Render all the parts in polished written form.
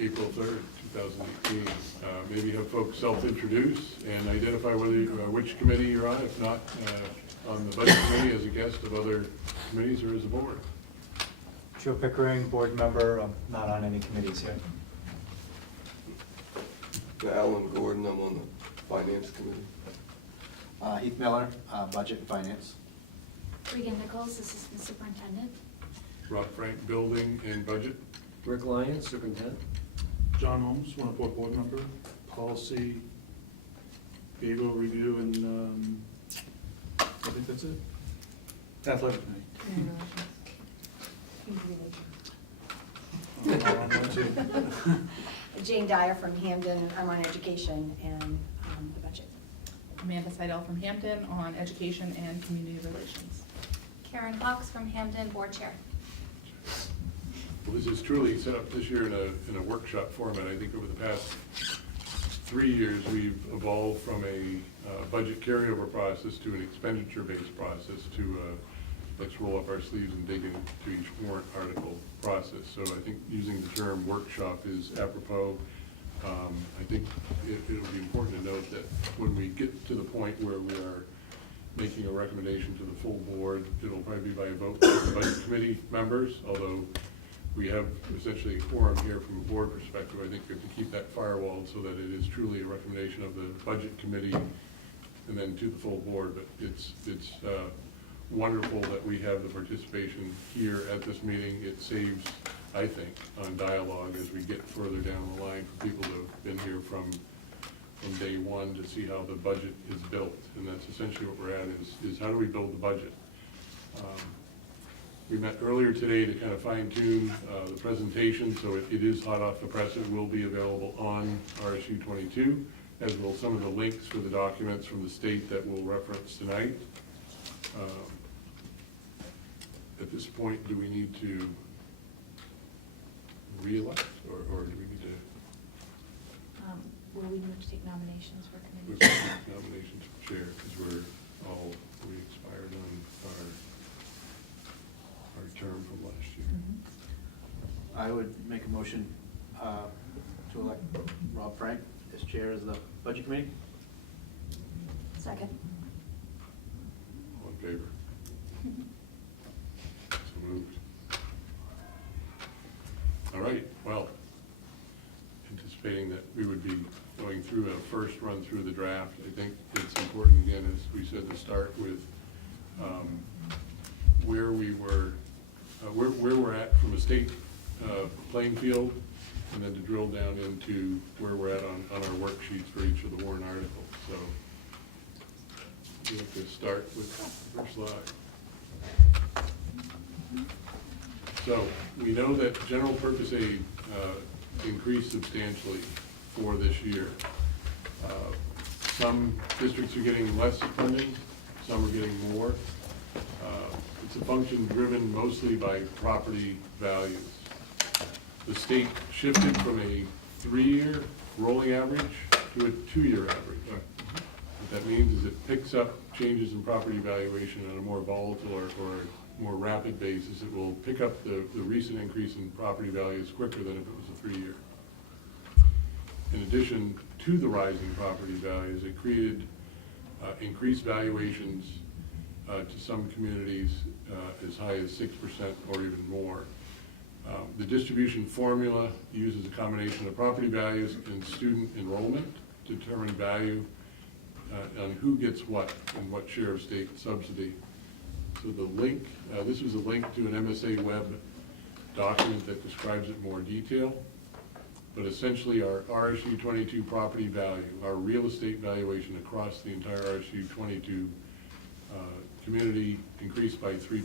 April 3rd, 2018. Maybe have folks self-introduce and identify which committee you're on, if not on the budget committee as a guest of other committees or as a board. Joe Pickering, board member. I'm not on any committees yet. Alan Gordon, I'm on the finance committee. Heath Miller, Budget and Finance. Regan Nichols, Assistant Superintendent. Rob Frank, building and budget. Rick Lyons, Superintendent. John Holmes, one board member, policy, behavioral review, and I think that's it. Athletic committee. All on one, too. Jane Dyer from Hampden, I'm on education and the budget. Amanda Seidel from Hampden on education and community relations. Karen Cox from Hampden, Board Chair. Well, this is truly set up this year in a workshop format. I think over the past 3 years, we've evolved from a budget carryover process to an expenditure-based process to let's roll up our sleeves and dig into each warrant article process. So I think using the term workshop is apropos. I think it'll be important to note that when we get to the point where we are making a recommendation to the full board, it'll probably be by a vote of the budget committee members, although we have essentially a quorum here from a board perspective. I think we have to keep that firewalled so that it is truly a recommendation of the budget committee and then to the full board. But it's wonderful that we have the participation here at this meeting. It saves, I think, on dialogue as we get further down the line for people that have been here from day one to see how the budget is built. And that's essentially what we're at is how do we build the budget? We met earlier today to kind of fine tune the presentation, so it is hot off the press. It will be available on RSU 22, as will some of the links for the documents from the state that we'll reference tonight. At this point, do we need to re-elect, or do we need to? Will we need to take nominations for We've committee? got nominations for chair, because we expired on our term from last year. I would make a motion to elect Rob Frank as chair of the Budget Committee. Second. All in favor? So moved. All right, well, anticipating that we would be going through a first run through the draft, I think it's important, again, as we said, to start with where we were, where we're at from a state playing field, and then to drill down into where we're at on our worksheets for each of the warrant articles. So we have to start with the first slide. So we know that general purpose aid increased substantially for this year. Some districts are getting less funding, some are getting more. It's a function driven mostly by property values. The state shifted from a 3-year rolling average to a 2-year average. What that means is it picks up changes in property valuation on a more volatile or more rapid basis. It will pick up the recent increase in property values quicker than if it was a 3-year. In addition to the rising property values, it created increased valuations to some communities as high as 6% or even more. The distribution formula uses a combination of property values and student enrollment to determine value on who gets what and what share of state subsidy. So the link, this was a link to an MSA web document that describes it in more detail. But essentially our RSU 22 property value, our real estate valuation across the entire RSU 22 community increased by 3%.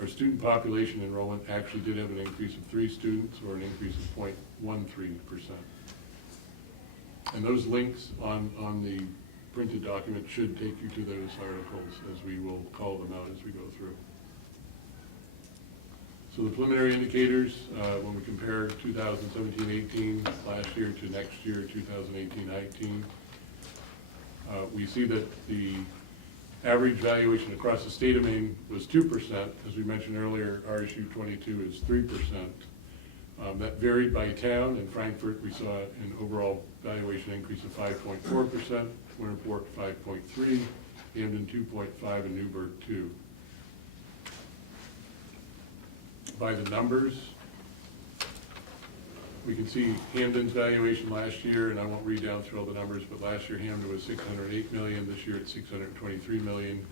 Our student population enrollment actually did have an increase of 3 students, or an increase of 0.13%. And those links on the printed document should take you to those articles, as we will call them out as we go through. So the preliminary indicators, when we compare 2017-18 last year to next year, 2018-19, we see that the average valuation across the state of Maine was 2%. As we mentioned earlier, RSU 22 is 3%. That varied by town. In Frankfurt, we saw an overall valuation increase of 5.4%, Winterport 5.3%, Hampden 2.5%, and Newburgh 2%. By the numbers, we can see Hampden's valuation last year, and I won't read down through all the numbers, but last year Hampden was $608 million, this year it's $623 million.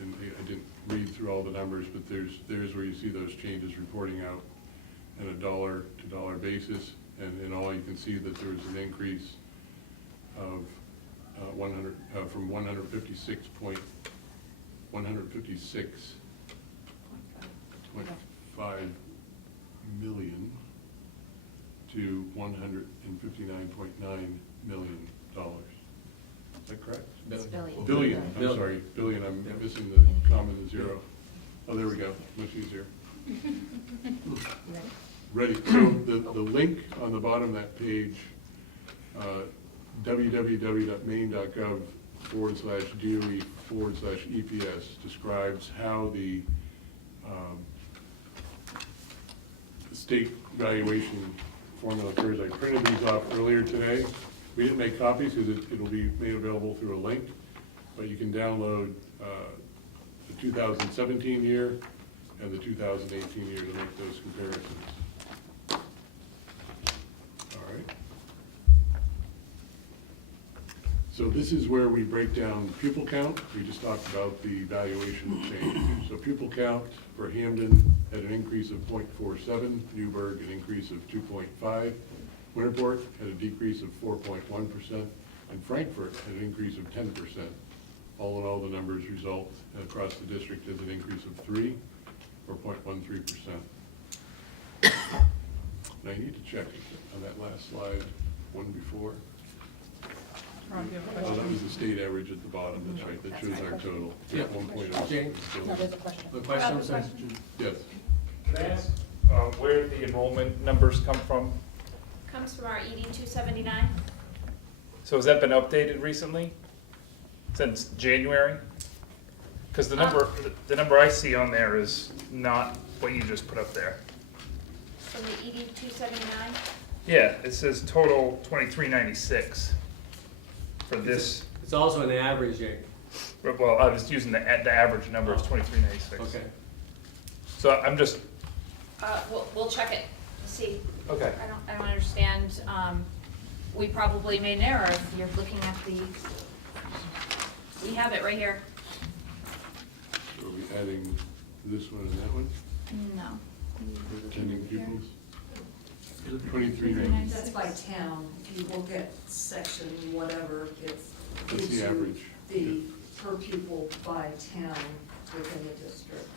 And I didn't read through all the numbers, but there's where you see those changes reporting out on a dollar-to-dollar basis. And in all, you can see that there was an increase of from 156.5 million to $159.9 million. Is that correct? It's billion. Billion, I'm Billion. sorry, billion, I'm Yeah. missing the comma and the zero. Oh, there we go, much easier. Ready, so the link on the bottom of that page, www.maine.gov/DOE/EPS describes how the state valuation formula occurs. I printed these off earlier today. We didn't make copies because it'll be made available through a link, but you can download the 2017 year and the 2018 year to make those comparisons. All right. So this is where we break down pupil count. We just talked about the valuation change. So pupil count for Hampden had an increase of 0.47, Newburgh an increase of 2.5, Winterport had a decrease of 4.1%, and Frankfurt had an increase of 10%. All in all, the numbers result across the district as an increase of 3, or 0.13%. Now, you need to check on that last slide, one before. Ron, do you have a Oh, that question? was the state average at the bottom, that's right, that shows our total. Yeah. 1.06 Jane? No, there's a question. The question was, Yes. Can I ask where the enrollment numbers come from? Comes from our ED 279. So has that been updated recently? Since January? Because the number I see on there is not what you just put up there. From the ED 279. Yeah, it says total 2396 for this. it's also an average, Jake. Well, I was using the average number is 2396. Okay. So I'm just, We'll check it, see. okay. I don't understand. We probably made an error if you're looking at the, we have it right here. So are we adding this one and that one? No. Attending pupils? 2390. That's by town. If you look at section whatever, it's. That's the average. The per pupil by town within the district.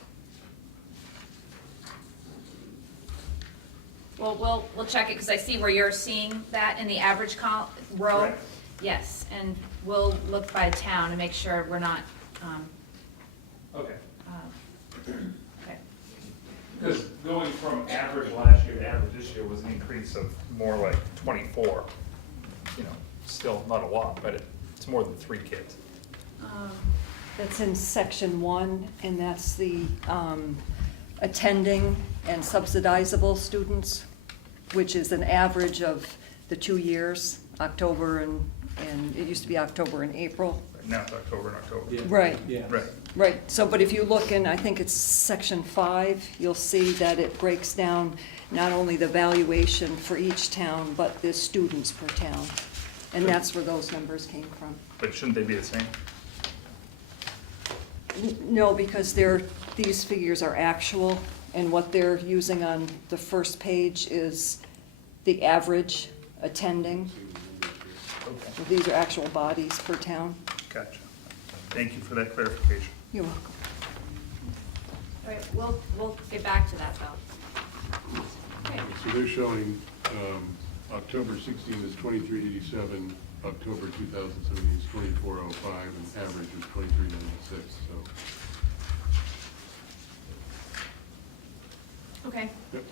Well, we'll check it because I see where you're seeing that in the average row. Correct. Yes, and we'll look by town and make sure we're not, Okay. okay. Because going from average last year to average this year was an increase of more like 24. You know, still not a lot, but it's more than 3 kids. That's in section 1, and that's the attending and subsidizable students, which is an average of the 2 years, October and it used to be October and April. Now it's October and October. Yeah. Right. Yeah. Right. Right, so, but if you look in, I think it's section 5, you'll see that it breaks down not only the valuation for each town, but the students per town. And that's where those numbers came from. But shouldn't they be the same? No, because these figures are actual, and what they're using on the first page is the average attending. Okay. These are actual bodies per town. Gotcha. Thank you for that clarification. You're welcome. All right, we'll get back to that though. Okay. So they're showing October 16 is 2387, October 2017 is 2405, and average is 2396, so. Okay. Yep.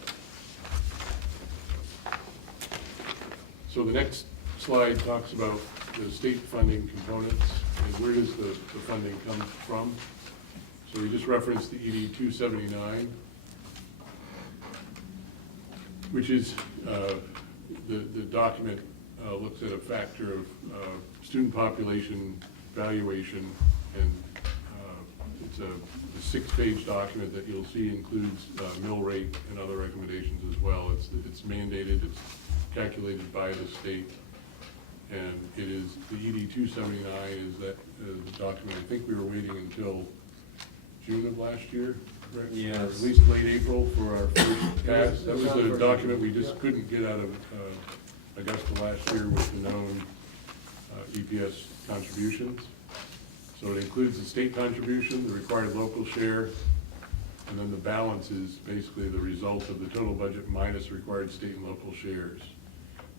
So the next slide talks about the state funding components, and where does the funding come from? So we just referenced the ED 279. which is, the document looks at a factor of student population valuation, and it's a 6-page document that you'll see includes mill rate and other recommendations as well. It's mandated, it's calculated by the state, and it is, the ED 279 is that document. I think we were waiting until June of last year, correct? Yes. Or at least late April for our first pass. That was a document we just couldn't get out of Augusta last year with the known EPS contributions. So it includes the state contribution, the required local share, and then the balance is basically the result of the total budget minus required state and local shares.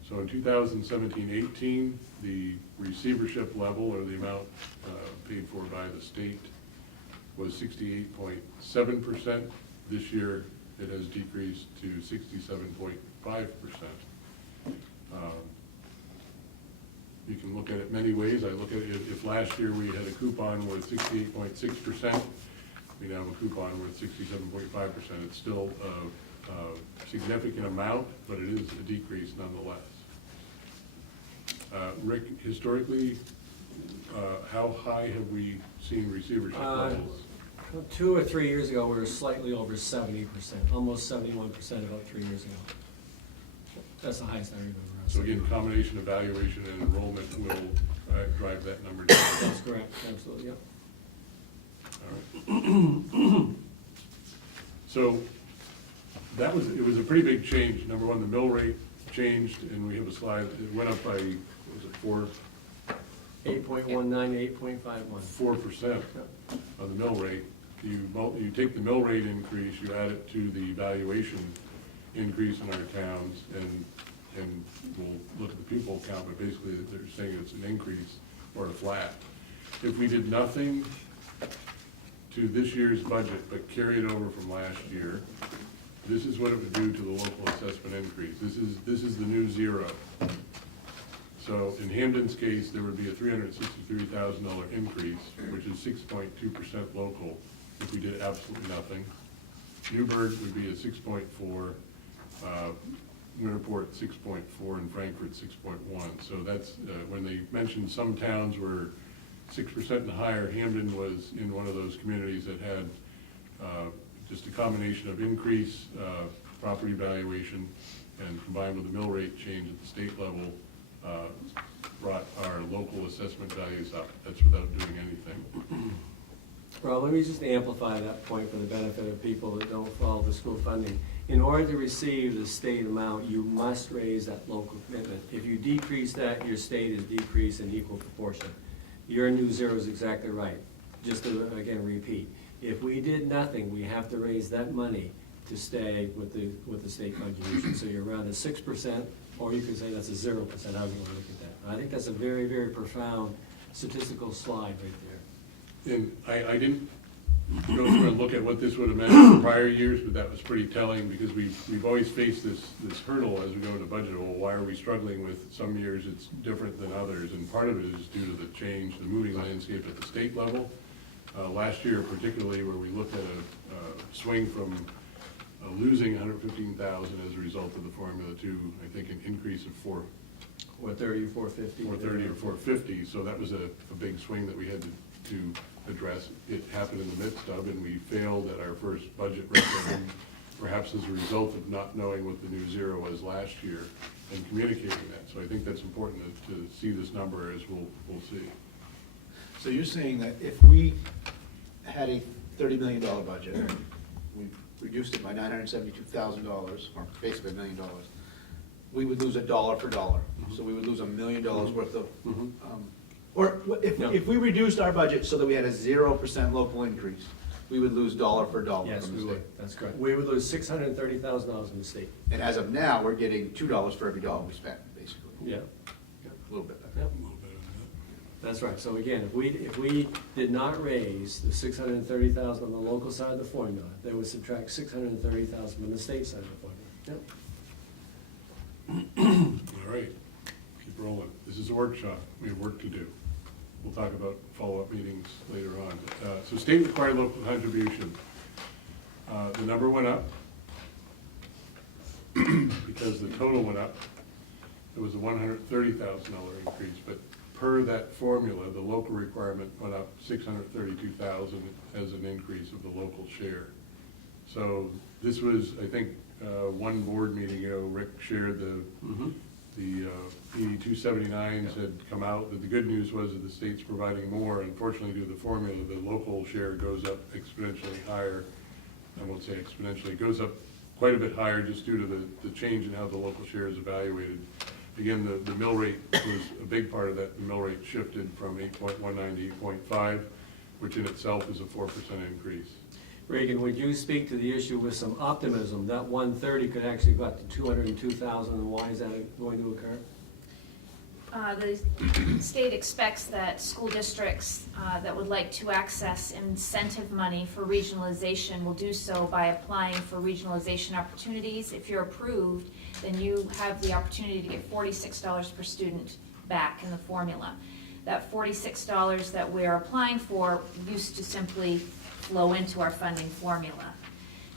So in 2017-18, the receivership level, or the amount paid for by the state, was 68.7%. This year, it has decreased to 67.5%. You can look at it many ways. I look at it, if last year we had a coupon worth 68.6%, we now have a coupon worth 67.5%. It's still a significant amount, but it is a decrease nonetheless. Rick, historically, how high have we seen receivership levels? 2 or 3 years ago, we were slightly over 70%, almost 71% about 3 years ago. That's the highest I remember. So again, combination of valuation and enrollment will drive that number down. That's correct, absolutely, yep. All right. So that was, it was a pretty big change. Number one, the mill rate changed, and we have a slide, it went up by, what was it, 8.19, 8.51. 4% of the mill rate. You take the mill rate increase, you add it to the valuation increase in our towns, and we'll look at the pupil count, but basically they're saying it's an increase or a flat. If we did nothing to this year's budget but carry it over from last year, this is what it would do to the local assessment increase. This is the new zero. So in Hampden's case, there would be a $363,000 increase, which is 6.2% local if we did absolutely nothing. Newburgh would be a 6.4, Winterport 6.4, and Frankfurt 6.1. So that's, when they mentioned some towns were 6% and higher, Hampden was in one of those communities that had just a combination of increase, property valuation, and combined with the mill rate change at the state level, brought our local assessment values up. That's without doing anything. Well, let me just amplify that point for the benefit of people that don't follow the school funding. In order to receive the state amount, you must raise that local commitment. If you decrease that, your state is decreased in equal proportion. Your new zero is exactly right. Just to, again, repeat. If we did nothing, we have to raise that money to stay with the state contribution. So you're around a 6%, or you could say that's a 0%, however you want to look at that. I think that's a very, very profound statistical slide right there. And I didn't go through and look at what this would have meant in prior years, but that was pretty telling, because we've always faced this hurdle as we go into budget. Well, why are we struggling with some years it's different than others? And part of it is due to the change, the moving landscape at the state level. Last year particularly, where we looked at a swing from losing $115,000 as a result of the formula to, I think, an increase of 430, 450. 430 or 450. So that was a big swing that we had to address. It happened in the midst of, and we failed at our first budget referendum, perhaps as a result of not knowing what the new zero was last year and communicating that. So I think that's important to see this number, as we'll see. So you're saying that if we had a $30 million budget, we reduced it by $972,000, or basically $1 million, we would lose $1 for dollar. So we would lose $1 million worth of, or if we reduced our budget so that we had a 0% local increase, we would lose dollar for dollar Yes, from we the would, state. that's correct. We would lose $630,000 in the state. And as of now, we're getting $2 for every dollar we spent, basically. Yeah, A little bit. yep. That's right. So again, if we did not raise the $630,000 on the local side of the formula, they would subtract $630,000 from the state side of the formula. Yep. All right, keep rolling. This is a workshop. We have work to do. We'll talk about follow-up meetings later on. So state required local contribution. The number went up because the total went up. It was a $130,000 increase, but per that formula, the local requirement went up $632,000 as an increase of the local share. So this was, I think, one board meeting ago, Rick shared the ED 279s had come out, that the good news was that the state's providing more. Unfortunately, due to the formula, the local share goes up exponentially higher. I won't say exponentially, it goes up quite a bit higher just due to the change in how the local share is evaluated. Again, the mill rate was a big part of that. The mill rate shifted from 8.19 to 8.5, which in itself is a 4% increase. Reagan, would you speak to the issue with some optimism? That 130 could actually go up to 202,000, and why is that going to occur? The state expects that school districts that would like to access incentive money for regionalization will do so by applying for regionalization opportunities. If you're approved, then you have the opportunity to get $46 per student back in the formula. That $46 that we're applying for used to simply flow into our funding formula.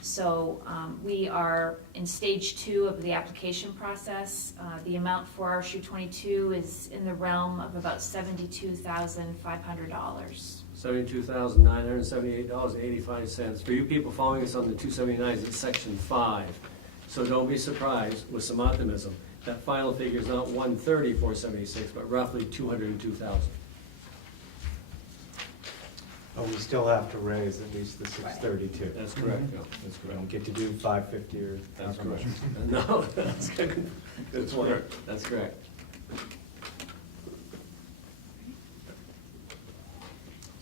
So we are in stage 2 of the application process. The amount for RSU 22 is in the realm of about $72,500. $72,978.85. For you people following us on the 279s, it's section 5. So don't be surprised with some optimism. That final figure is not 130,476, but roughly 202,000. But we still have to raise at least the 632. That's correct, yeah, that's We don't correct. get to do 550 or. That's however much. correct. No, that's good. That's point. correct. That's correct.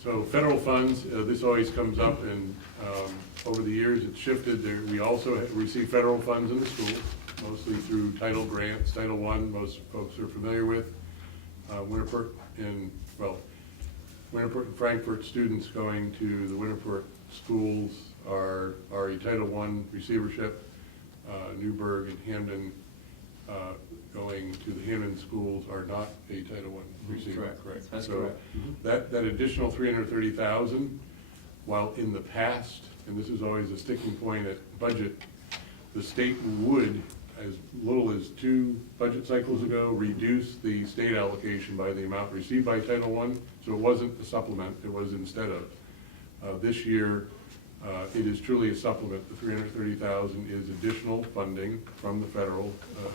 So federal funds, this always comes up, and over the years it's shifted. We also receive federal funds in the schools, mostly through title grants, Title I, most folks are familiar with. Winterport and Frankfurt students going to the Winterport schools are a Title I receivership. Newburgh and Hampden going to the Hampden schools are not a Title I receiver. Correct. That's So correct. that additional $330,000, while in the past, and this is always a sticking point at budget, the state would, as little as 2 budget cycles ago, reduce the state allocation by the amount received by Title I. So it wasn't a supplement, it was instead of. This year, it is truly a supplement. The $330,000 is additional funding from the federal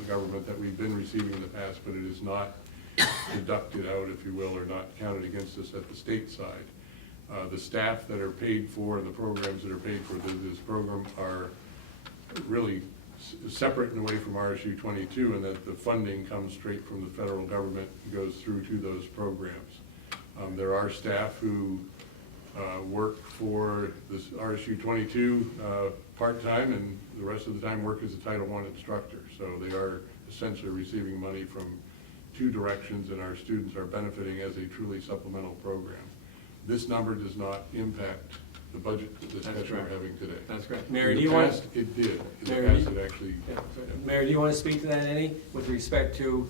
government that we've been receiving in the past, but it is not deducted out, if you will, or not counted against us at the state side. The staff that are paid for and the programs that are paid for this program are really separate and away from RSU 22, and that the funding comes straight from the federal government and goes through to those programs. There are staff who work for this RSU 22 part-time, and the rest of the time work as a Title I instructor. So they are essentially receiving money from 2 directions, and our students are benefiting as a truly supplemental program. This number does not impact the budget discussion we're having today. That's correct. Mary, In do the you want? past, it did. In Mary, the past, it actually. Yeah. Mary, do you want to speak to that any, with respect to,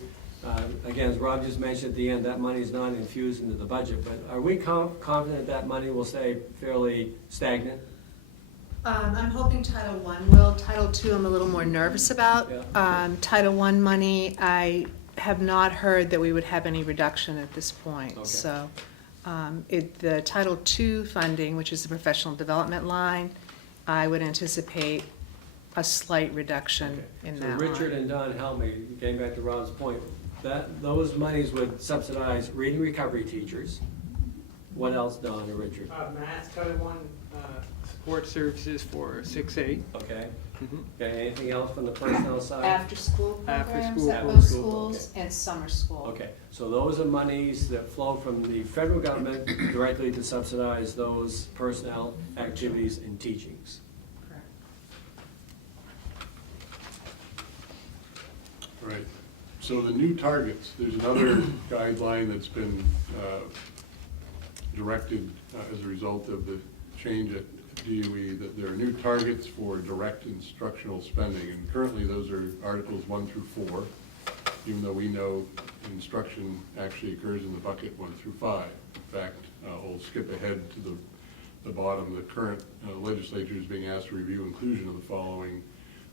again, as Rob just mentioned at the end, that money is not infused into the budget, but are we confident that money will stay fairly stagnant? I'm hoping Title I will. Title II, I'm a little more nervous about. Yeah. Title I money, I have not heard that we would have any reduction at this point. Okay. So the Title II funding, which is the professional development line, I would anticipate a slight reduction in So that Richard line. and Don, help me, getting back to Rob's point, those monies would subsidize reading recovery teachers. What else, Don or Richard? Math, Title I, support services for 6A. Okay. Okay, anything else from the personnel side? After-school After programs school. at After both school, schools and summer school. Okay, so those are monies that flow from the federal government directly to subsidize those personnel activities and teachings. Correct. Right. So the new targets, there's another guideline that's been directed as a result of the change at DOE, that there are new targets for direct instructional spending. And currently those are Articles 1 through 4, even though we know instruction actually occurs in the bucket 1 through 5. In fact, I'll skip ahead to the bottom. The current legislature is being asked to review inclusion of the following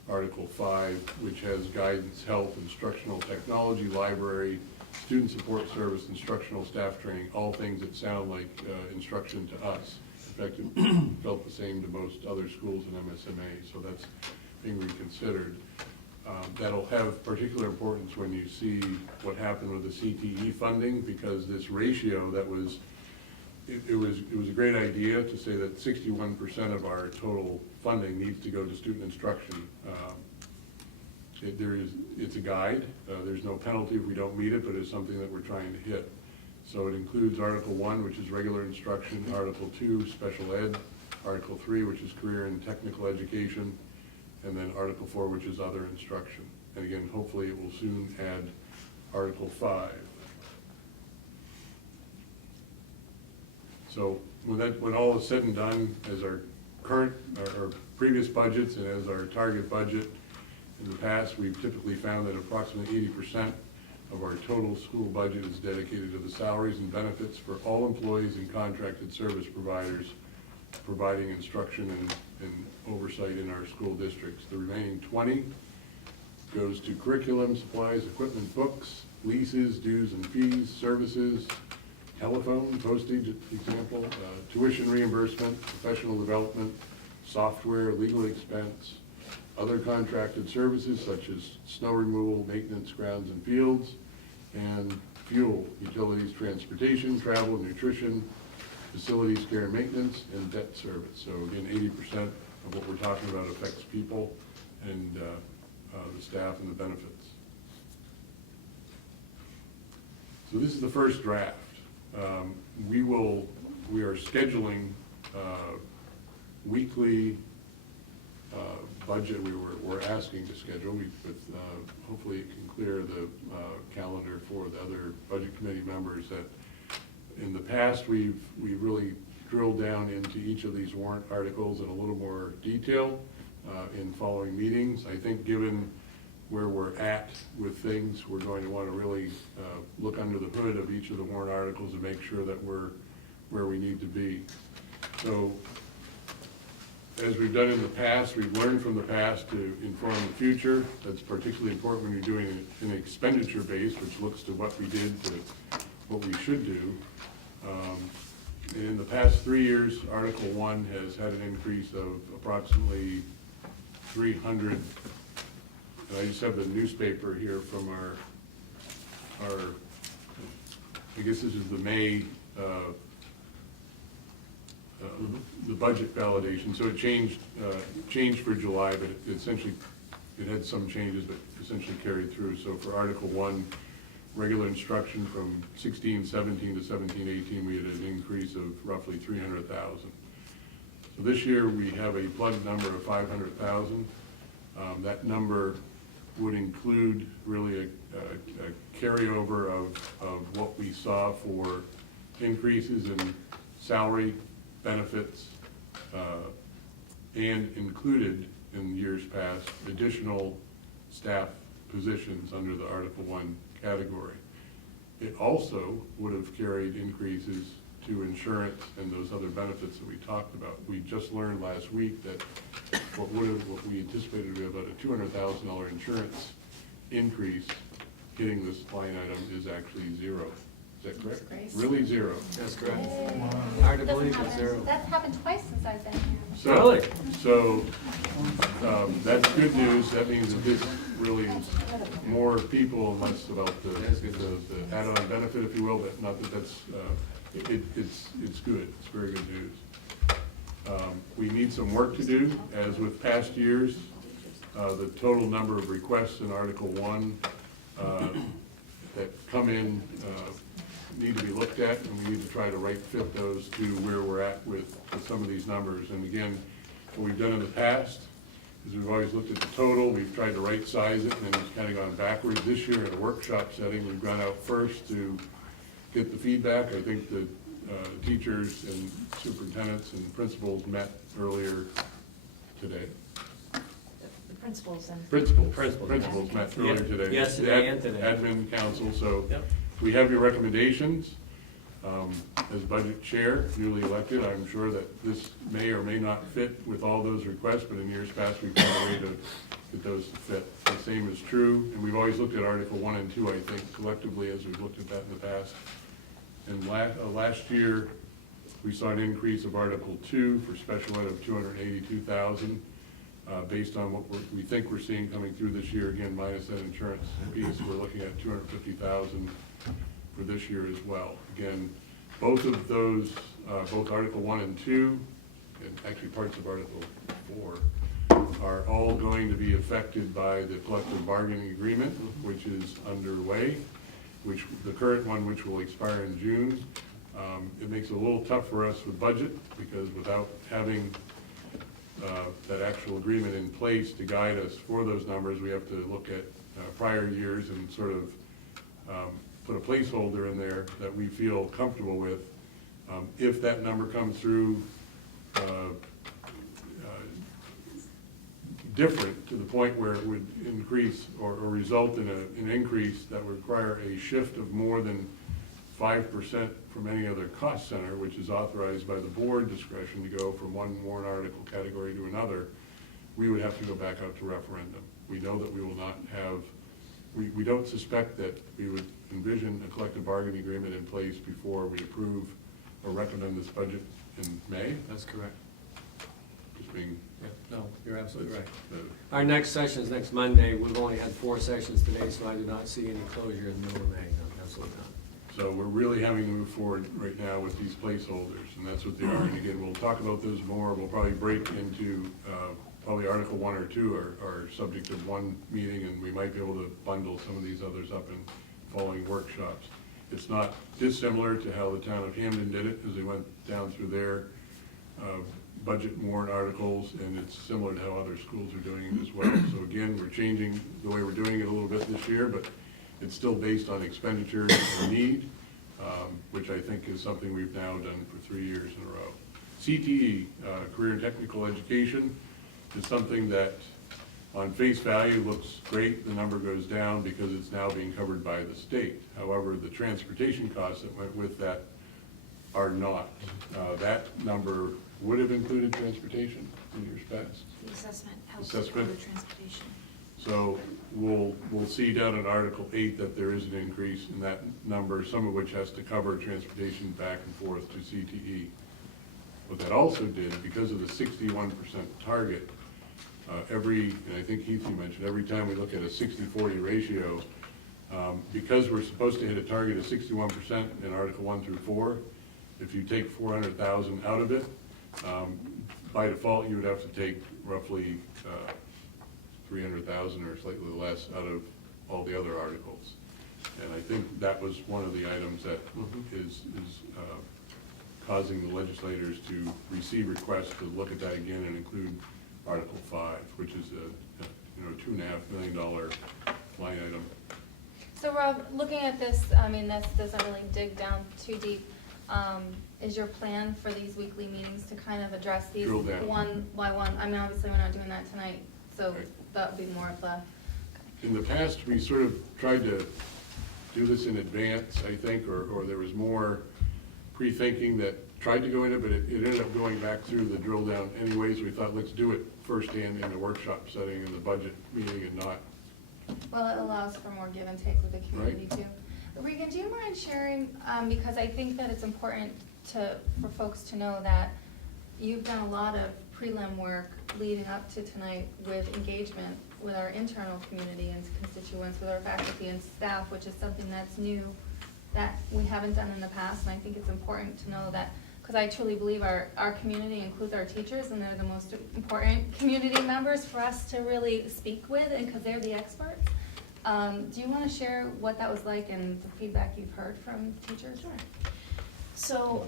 Article 5, which has guidance, health, instructional technology, library, student support service, instructional staff training, all things that sound like instruction to us. In fact, it felt the same to most other schools in MSMA, so that's being reconsidered. That'll have particular importance when you see what happened with the CTE funding, because this ratio that was, it was a great idea to say that 61% of our total funding needs to go to student instruction. It's a guide. There's no penalty if we don't meet it, but it's something that we're trying to hit. So it includes Article 1, which is regular instruction, Article 2, special ed, Article 3, which is career and technical education, and then Article 4, which is other instruction. And again, hopefully it will soon add Article 5. So when all is said and done, as our current, our previous budgets and as our target budget in the past, we've typically found that approximately 80% of our total school budget is dedicated to the salaries and benefits for all employees and contracted service providers providing instruction and oversight in our school districts. The remaining 20 goes to curriculum, supplies, equipment, books, leases, dues and fees, services, telephone, postage, example, tuition reimbursement, professional development, software, legal expense, other contracted services such as snow removal, maintenance, grounds and fields, and fuel, utilities, transportation, travel, nutrition, facilities, care and maintenance, and debt service. So again, 80% of what we're talking about affects people and the staff and the benefits. So this is the first draft. We are scheduling weekly budget. We're asking to schedule, but hopefully it can clear the calendar for the other budget committee members. That in the past we've really drilled down into each of these warrant articles in a little more detail in following meetings. I think given where we're at with things, we're going to want to really look under the hood of each of the warrant articles and make sure that we're where we need to be. So as we've done in the past, we've learned from the past to inform the future. That's particularly important when you're doing an expenditure base, which looks to what we did to what we should do. In the past 3 years, Article 1 has had an increase of approximately 300. And I just have the newspaper here from our I guess this is the May, the budget validation. So it changed for July, but it had some changes, but essentially carried through. So for Article 1, regular instruction from 16-17 to 17-18, we had an increase of roughly 300,000. So this year we have a planned number of 500,000. That number would include really a carryover of what we saw for increases in salary, benefits, and included in years past additional staff positions under the Article 1 category. It also would have carried increases to insurance and those other benefits that we talked about. We just learned last week that what we anticipated to be about a $200,000 insurance increase hitting this line item is actually zero. Is that correct? That's great. Really zero. That's correct. Hard to believe it's zero. That's happened twice since I've been here. So that's good news. That means that this really is more people and less about the add-on benefit, if you will, but not that that's, it's good. It's very good news. We need some work to do, as with past years. The total number of requests in Article 1 that come in need to be looked at, and we need to try to right fit those to where we're at with some of these numbers. And again, what we've done in the past is we've always looked at the total, we've tried to right size it, and then it's kind of gone backwards. This year in a workshop setting, we've gone out first to get the feedback. I think the teachers and superintendents and principals met earlier today. Principals and. Principals met earlier today. Yesterday and today. Admin council, so Yep. we have your recommendations. As budget chair, newly elected, I'm sure that this may or may not fit with all those requests, but in years past, we've found a way to get those to fit. The same is true, and we've always looked at Article 1 and 2, I think, collectively, as we've looked at that in the past. And last year, we saw an increase of Article 2 for special ed of $282,000, based on what we think we're seeing coming through this year. Again, minus that insurance piece, we're looking at $250,000 for this year as well. Again, both of those, both Article 1 and 2, and actually parts of Article 4, are all going to be affected by the collective bargaining agreement, which is underway, which the current one, which will expire in June. It makes it a little tough for us with budget, because without having that actual agreement in place to guide us for those numbers, we have to look at prior years and sort of put a placeholder in there that we feel comfortable with. If that number comes through different to the point where it would increase or result in an increase that would require a shift of more than 5% from any other cost center, which is authorized by the board discretion to go from one warrant article category to another, we would have to go back out to referendum. We know that we will not have, we don't suspect that we would envision a collective bargaining agreement in place before we approve or recommend this budget in May. That's correct. Just being. Yeah, no, you're absolutely right. uh, Our next session is next Monday. We've only had 4 sessions today, so I do not see any closure in the middle of May. No, absolutely not. So we're really having to move forward right now with these placeholders, and that's what they are. And again, we'll talk about those more. We'll probably break into, probably Article 1 or 2 are subject of one meeting, and we might be able to bundle some of these others up in following workshops. It's not dissimilar to how the town of Hampden did it, as they went down through their budget warrant articles, and it's similar to how other schools are doing it as well. So again, we're changing the way we're doing it a little bit this year, but it's still based on expenditures and need, which I think is something we've now done for 3 years in a row. CTE, Career and Technical Education, is something that on face value looks great. The number goes down because it's now being covered by the state. However, the transportation costs that went with that are not. That number would have included transportation in years past. The assessment helps Assessment. with transportation. So we'll see down in Article 8 that there is an increase in that number, some of which has to cover transportation back and forth to CTE. What that also did, because of the 61% target, and I think Heath, you mentioned, every time we look at a 60-40 ratio, because we're supposed to hit a target of 61% in Article 1 through 4, if you take 400,000 out of it, by default, you would have to take roughly 300,000 or slightly less out of all the other articles. And I think that was one of the items that is causing the legislators to receive requests to look at that again and include Article 5, which is a $2.5 million line item. So Rob, looking at this, I mean, that doesn't really dig down too deep. Is your plan for these weekly meetings to kind of address these Drill down. one by one? I mean, obviously, we're not doing that tonight, so Right. that would be more of the, In the past, we sort of tried to do this in advance, I think, or there was more pre-thinking that tried to go in it, but it ended up going back through the drill down anyways. We thought, let's do it firsthand in the workshop setting in the budget meeting and not. well, it allows for more give and take with the community too. Regan, do you mind sharing, because I think that it's important for folks to know that you've done a lot of prelim work leading up to tonight with engagement with our internal community and constituents, with our faculty and staff, which is something that's new that we haven't done in the past. And I think it's important to know that, because I truly believe our community includes our teachers, and they're the most important community members for us to really speak with, and because they're the experts. Do you want to share what that was like and the feedback you've heard from teachers? Sure. So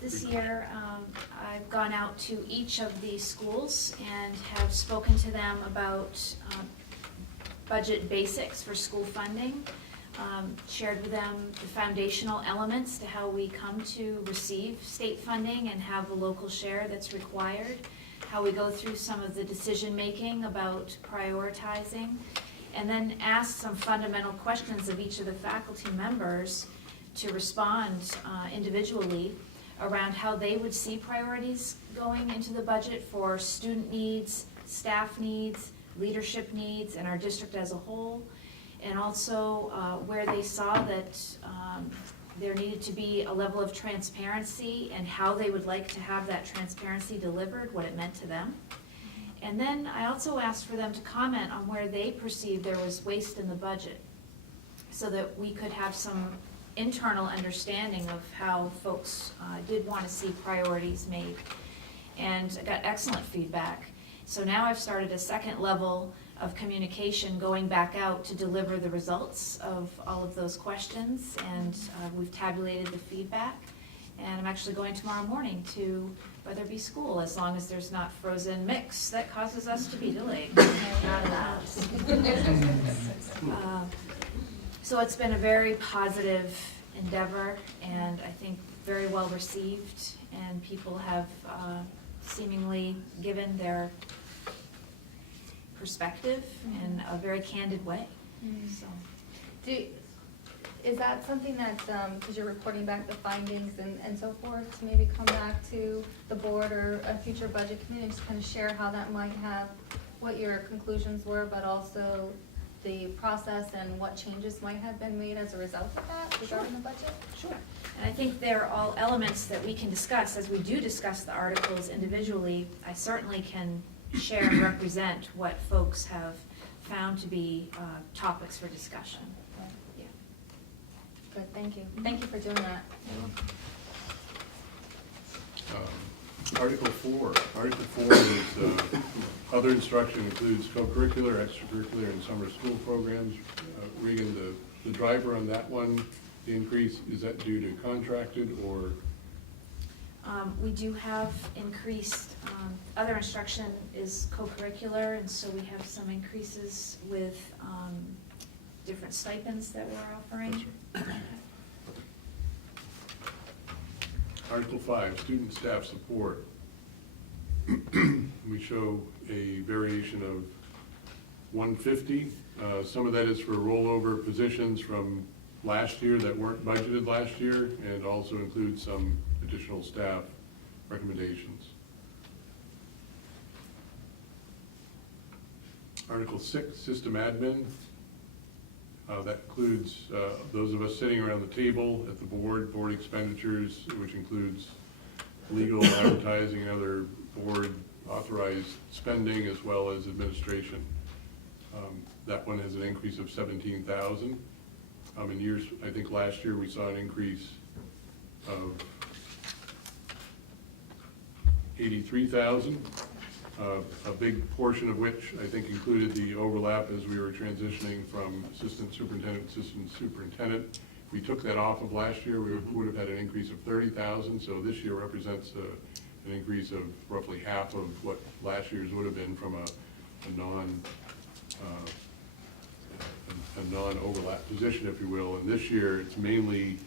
this year, I've gone out to each of the schools and have spoken to them about budget basics for school funding, shared with them the foundational elements to how we come to receive state funding and have the local share that's required, how we go through some of the decision-making about prioritizing, and then ask some fundamental questions of each of the faculty members to respond individually around how they would see priorities going into the budget for student needs, staff needs, leadership needs, and our district as a whole. And also where they saw that there needed to be a level of transparency and how they would like to have that transparency delivered, what it meant to them. And then I also asked for them to comment on where they perceived there was waste in the budget, so that we could have some internal understanding of how folks did want to see priorities made. And I got excellent feedback. So now I've started a second level of communication going back out to deliver the results of all of those questions, and we've tabulated the feedback. And I'm actually going tomorrow morning to Weatherby School, as long as there's not frozen mix that causes us to be delayed. Not allowed. So it's been a very positive endeavor, and I think very well received, and people have seemingly given their perspective in a very candid way. So. Is that something that, because you're reporting back the findings and so forth, to maybe come back to the board or a future budget committee, just kind of share how that might have, what your conclusions were, but also the process and what changes might have been made as a result of that regarding the budget? Sure. And I think they're all elements that we can discuss. As we do discuss the articles individually, I certainly can share and represent what folks have found to be topics for discussion. Yeah. Good, thank you. Thank you for doing that. Article 4. Article 4 is other instruction includes co-curricular, extracurricular, and summer school programs. Regan, the driver on that one, the increase, is that due to contracted or? We do have increased, other instruction is co-curricular, and so we have some increases with different stipends that we're offering. Article 5, student staff support. We show a variation of 150. Some of that is for rollover positions from last year that weren't budgeted last year, and also includes some additional staff recommendations. Article 6, system admin. That includes those of us sitting around the table at the board expenditures, which includes legal, advertising, and other board authorized spending, as well as administration. That one has an increase of 17,000. In years, I think last year we saw an increase of 83,000. A big portion of which I think included the overlap as we were transitioning from assistant superintendent to assistant superintendent. If we took that off of last year, we would have had an increase of 30,000. So this year represents an increase of roughly half of what last year's would have been from a non-overlap position, if you will. And this year it's mainly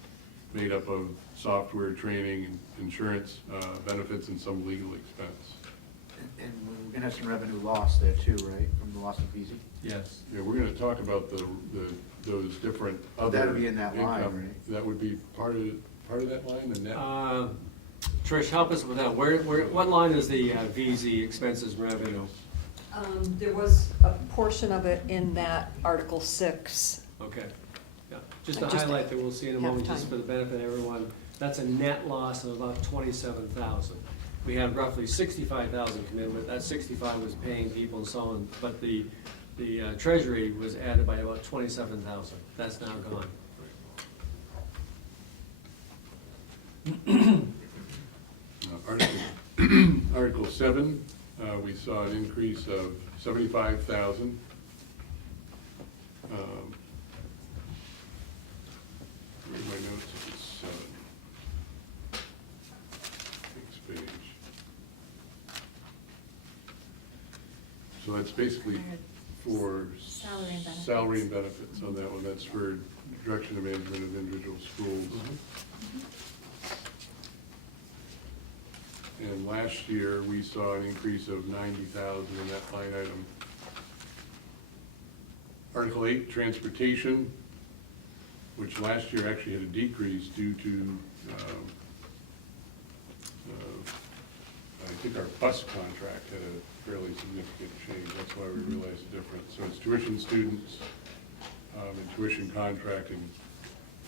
made up of software training, insurance benefits, and some legal expense. And we're gonna have some revenue loss there too, right, from the loss of VZ? Yes. Yeah, we're gonna talk about those different other. That'll be in that line, income. right? That would be part of that line, the net? Trish, help us with that. What line is the VZ expenses and revenue? There was a portion of it in that Article 6. Okay. Yeah. Just to I just highlight that we'll see in a have moment, just time. for the benefit of everyone, that's a net loss of about 27,000. We had roughly 65,000 commitment. That 65 was paying people and so on, but the treasury was added by about 27,000. That's now gone. Article 7, we saw an increase of 75,000. Read my notes if it's 7. Next page. So that's basically for Salary and benefits. salary and benefits on that one. That's for direction and management of individual schools. And last year, we saw an increase of 90,000 in that line item. Article 8, transportation. which last year actually had a decrease due to, I think our bus contract had a fairly significant change. That's why we realized the difference. So it's tuition students, and tuition contracting,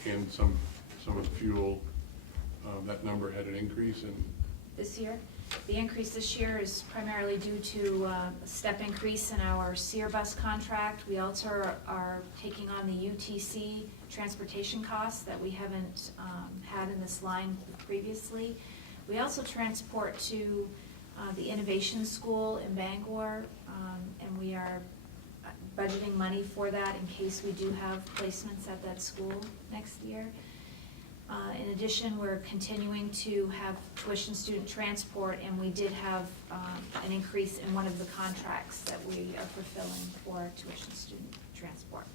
and some of the fuel. That number had an increase in. This year. The increase this year is primarily due to a step increase in our SEER bus contract. We also are taking on the UTC transportation costs that we haven't had in this line previously. We also transport to the Innovation School in Bangor, and we are budgeting money for that in case we do have placements at that school next year. In addition, we're continuing to have tuition student transport, and we did have an increase in one of the contracts that we are fulfilling for tuition student transport.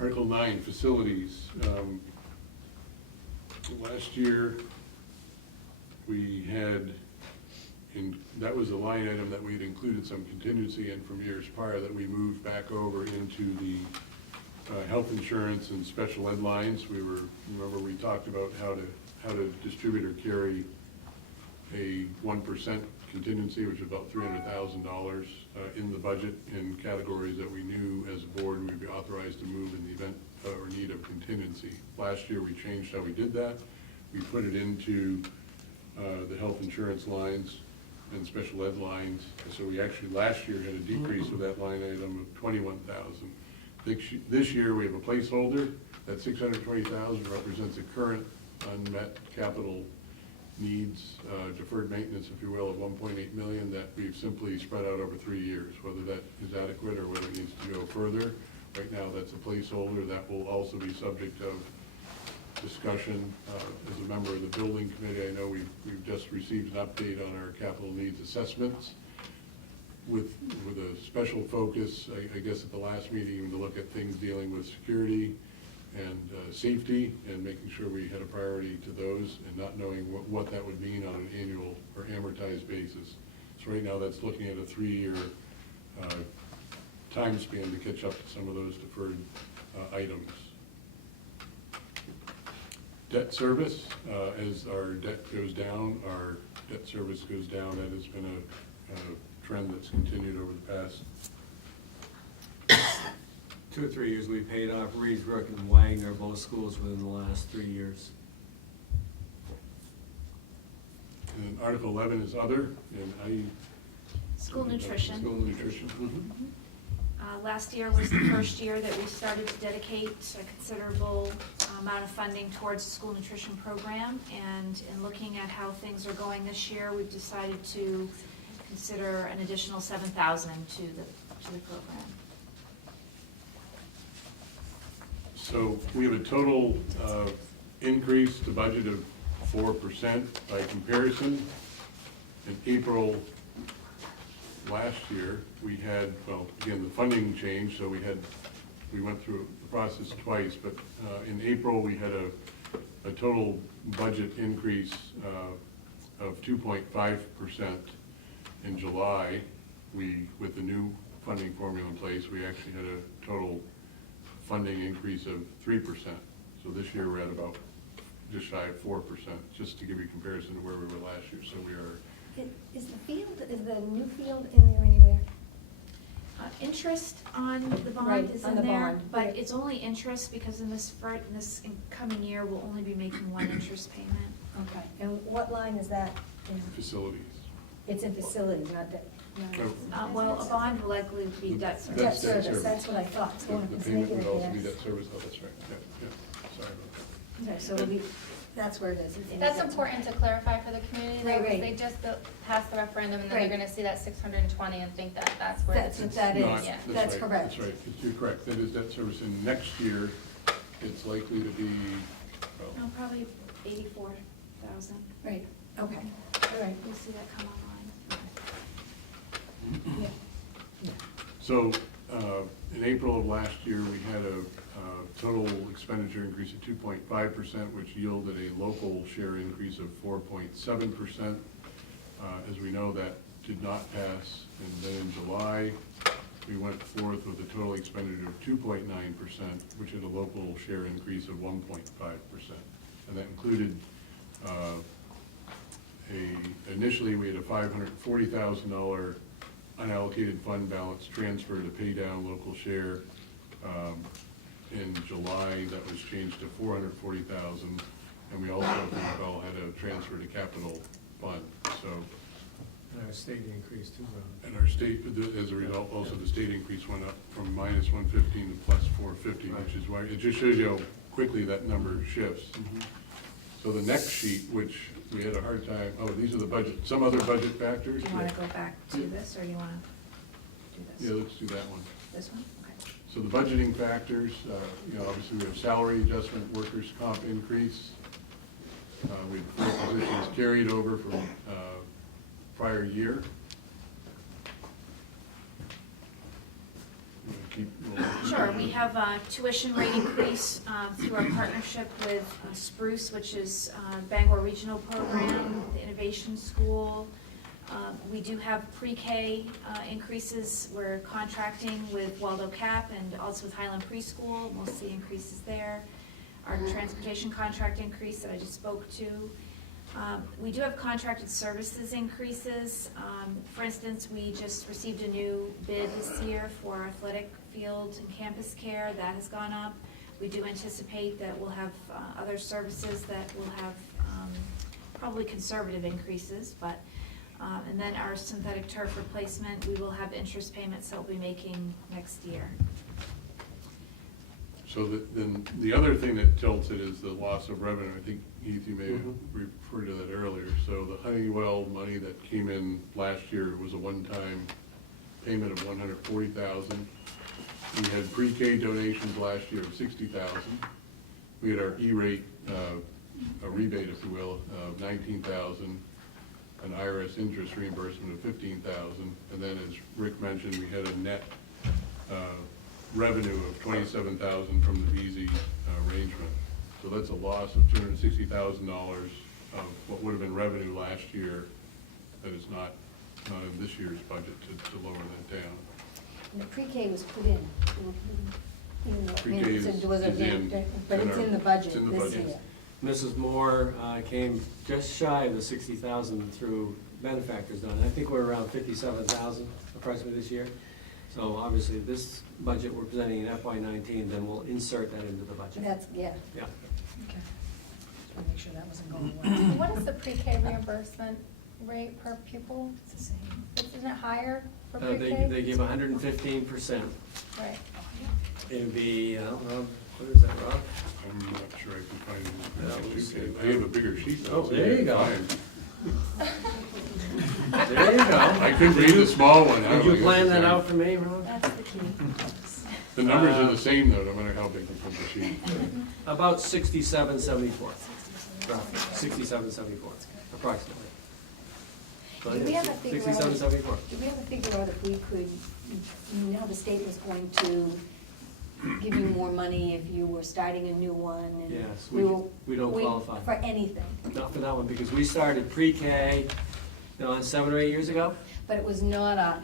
Article 9, facilities. Last year, we had, that was a line item that we'd included some contingency in from years prior that we moved back over into the health insurance and special ed lines. Remember we talked about how to distribute or carry a 1% contingency, which is about $300,000 in the budget in categories that we knew as a board we'd be authorized to move in the event or need of contingency. Last year we changed how we did that. We put it into the health insurance lines and special ed lines. So we actually last year had a decrease of that line item of $21,000. This year we have a placeholder. That $620,000 represents a current unmet capital needs, deferred maintenance, if you will, of $1.8 million that we've simply spread out over 3 years. Whether that is adequate or whether it needs to go further, right now that's a placeholder. That will also be subject of discussion. As a member of the building committee, I know we've just received an update on our capital needs assessments with a special focus, I guess at the last meeting, to look at things dealing with security and safety, and making sure we had a priority to those, and not knowing what that would mean on an annual or amortized basis. So right now that's looking at a 3-year time span to catch up to some of those deferred items. Debt service, as our debt goes down, our debt service goes down. That has been a trend that's continued over the past 2 or 3 years. We paid off Reedsbrook and Wagner, both schools, within the last 3 years. And Article 11 is other, and School nutrition. School nutrition. Last year was the first year that we started to dedicate a considerable amount of funding towards the school nutrition program, and in looking at how things are going this year, we've decided to consider an additional $7,000 to the program. So we have a total increase to budget of 4% by comparison. In April last year, we had, well, again, the funding changed, so we went through the process twice, but in April, we had a total budget increase of 2.5%. In July, with the new funding formula in place, we actually had a total funding increase of 3%. So this year, we're at about just shy of 4%, just to give you a comparison to where we were last year. So we are. Is the new field in there anywhere? Interest on the bond Right, is on in the there, bond, but right. it's only interest because in this coming year, we'll only be making one interest payment. Okay, and what line is that in? Facilities. It's in facilities, not debt. Oh. Well, a bond will likely be debt service. Debt service, that's what I thought. So The it's payment would negative also be there. debt service. Oh, that's right. Yeah. Sorry about that. Okay, so it'll be, that's where it is. It's in That's debt important to service. clarify for the community, though, Right, because right. they just passed the referendum, and then Right. they're gonna see that 620 and think that that's where That's the. what that No, is. Yeah. That's right, correct. That's right. You're correct. That is debt service. And next year, it's likely to be, well, No, probably 84,000. Right, okay, all right. You'll see that come online. Yeah. Yeah. so in April of last year, we had a total expenditure increase of 2.5%, which yielded a local share increase of 4.7%. As we know, that did not pass. And then in July, we went forth with a total expenditure of 2.9%, which had a local share increase of 1.5%. And that included, initially we had a $540,000 unallocated fund balance transfer to pay down local share. In July, that was changed to $440,000, and we also, if you recall, had a transfer to capital fund, so. And our state increase too, Ron. And our state, as a result, also the state increase went up from minus 115 to plus 450, which is why, it just shows you how quickly that number shifts. So the next sheet, which we had a hard time, oh, these are the budget, some other budget factors. Do you want to go back to this, or you want to do this? Yeah, let's do that one. This one? Okay. So the budgeting factors, obviously we have salary adjustment, workers' comp increase. We have 4 positions carried over from prior year. You wanna keep- Sure, we have a tuition rate increase through our partnership with Spruce, which is Bangor Regional Program, the Innovation School. We do have pre-K increases. We're contracting with Waldo Cap and also with Highland Preschool. We'll see increases there. Our transportation contract increase that I just spoke to. We do have contracted services increases. For instance, we just received a new bid this year for athletic field and campus care. That has gone up. We do anticipate that we'll have other services that will have probably conservative increases, but and then our synthetic turf replacement, we will have interest payments that we'll be making next year. So then the other thing that tilts it is the loss of revenue. I think, Heath, you may have referred to that earlier. So the Honeywell money that came in last year was a one-time payment of $140,000. We had pre-K donations last year of $60,000. We had our E-rate, a rebate, if you will, of $19,000, an IRS interest reimbursement of $15,000, and then, as Rick mentioned, we had a net revenue of $27,000 from the VZ arrangement. So that's a loss of $260,000 of what would have been revenue last year that is not in this year's budget to lower that down. And the pre-K was put in, even though, I mean, Pre-K it was a, is in, but it's in the budget it's in the this budget. year. Mrs. Moore came just shy of the 60,000 through benefactors done. I think we're around 57,000 approximately this year. So obviously this budget we're presenting in FY19, then we'll insert that into the budget. That's, yeah. Yeah. Okay. Just want to make sure that wasn't going away. What is the pre-K reimbursement rate per pupil? It's the same. Isn't it higher for pre-K? They give 115%. Right. It would be, Rob, what is that, Rob? I'm not sure I can find That it. was- I have a bigger sheet though. Oh, so there you go. fine. There you go. I couldn't read the small one. Did you plan that out for me, Rob? That's the key. The numbers are the same though, no matter how big you put the sheet. About 6774. Roughly, 6774, approximately. So, Do we yeah, have a figure out? 6774. Do we have a figure out if we could, you know how the state was going to give you more money if you were starting a new one? And Yes, will- we don't qualify. For anything, Not for that one, because we started pre-K, 7 or 8 years ago. but it was not a,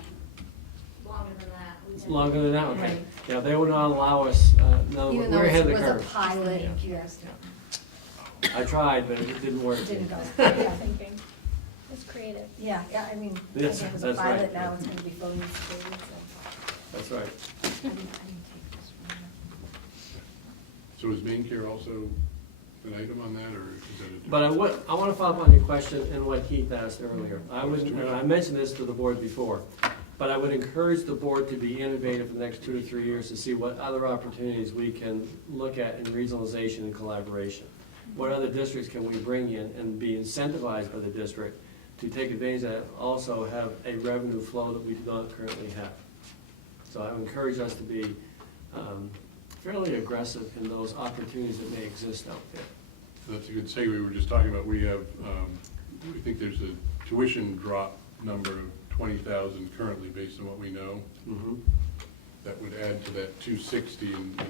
Longer than that. It's longer than that, okay. Right. Yeah, they would not allow us, no, even though we're ahead of it the was a curve. pilot, Yeah. yes, I tried, but it didn't work. it didn't go. Yeah, thinking. It's creative. Yeah, I mean, Yes, again, it was a that's right. pilot, now it's going to be fully integrated, so. That's right. I didn't take this one. So is main care also an item on that, or is that a different? But I want to follow up on your question and what Keith asked earlier. I mentioned this to the board before, but I would encourage the board to be innovative for the next 2 to 3 years to see what other opportunities we can look at in regionalization and collaboration. What other districts can we bring in and be incentivized by the district to take advantage of that, also have a revenue flow that we do not currently have. So I would encourage us to be fairly aggressive in those opportunities that may exist out there. That's a good segue. We were just talking about, we have, we think there's a tuition drop number of 20,000 currently based on what we know. Mm-hmm. That would add to that 260 and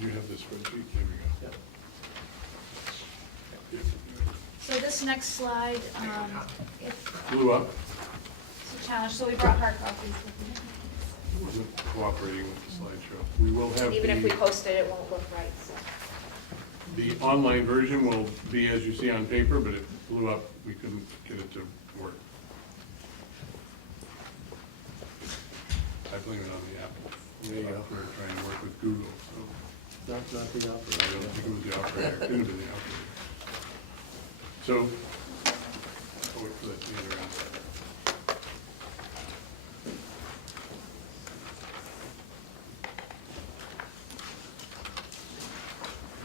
you have this spreadsheet, there we go. Yeah. So this next slide, Blew up? so challenge, so we brought hard copies. It wasn't cooperating with the slideshow. We will have Even if we the, post it, it won't look right, so. the online version will be as you see on paper, but it blew up. We couldn't get it to work. I blame it on the Apple. There you go. We're trying to work with Google, so Not the I operator. don't think it was the operator. It couldn't have been the operator. So, I'll wait for that to get around.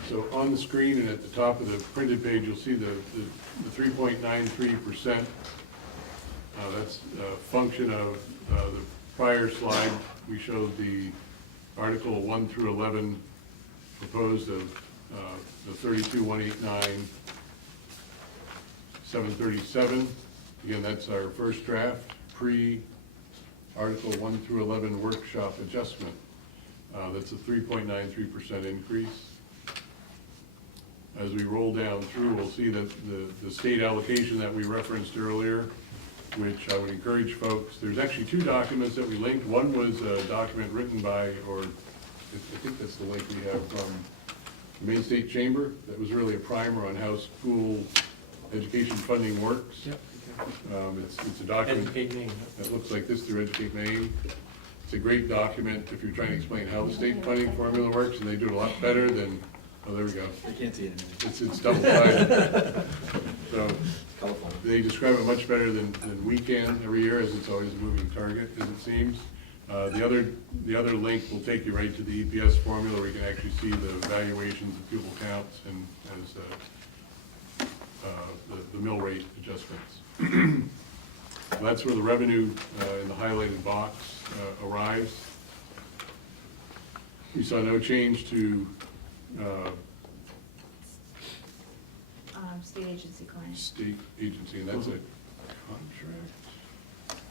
So on the screen and at the top of the printed page, you'll see the 3.93%. That's a function of the prior slide. We showed the Article 1 through 11 proposed of the 32,189, 737. Again, that's our first draft, pre-Article 1 through 11 workshop adjustment. That's a 3.93% increase. As we roll down through, we'll see that the state allocation that we referenced earlier, which I would encourage folks, there's actually two documents that we linked. One was a document written by, or I think that's the link we have from the Maine State Chamber, that was really a primer on how school education funding works. Yep. It's a document Educate Maine. that looks like this through Educate Maine. It's a great document if you're trying to explain how the state funding formula works, and they do it a lot better than, oh, there we go. I can't see it. It's double-sided. So Colorful. they describe it much better than we can every year, as it's always a moving target, as it seems. The other link will take you right to the EPS formula, where you can actually see the valuations of pupil counts and as the mill rate adjustments. So that's where the revenue in the highlighted box arrives. We saw no change to State agency client. state agency, and that's a contract,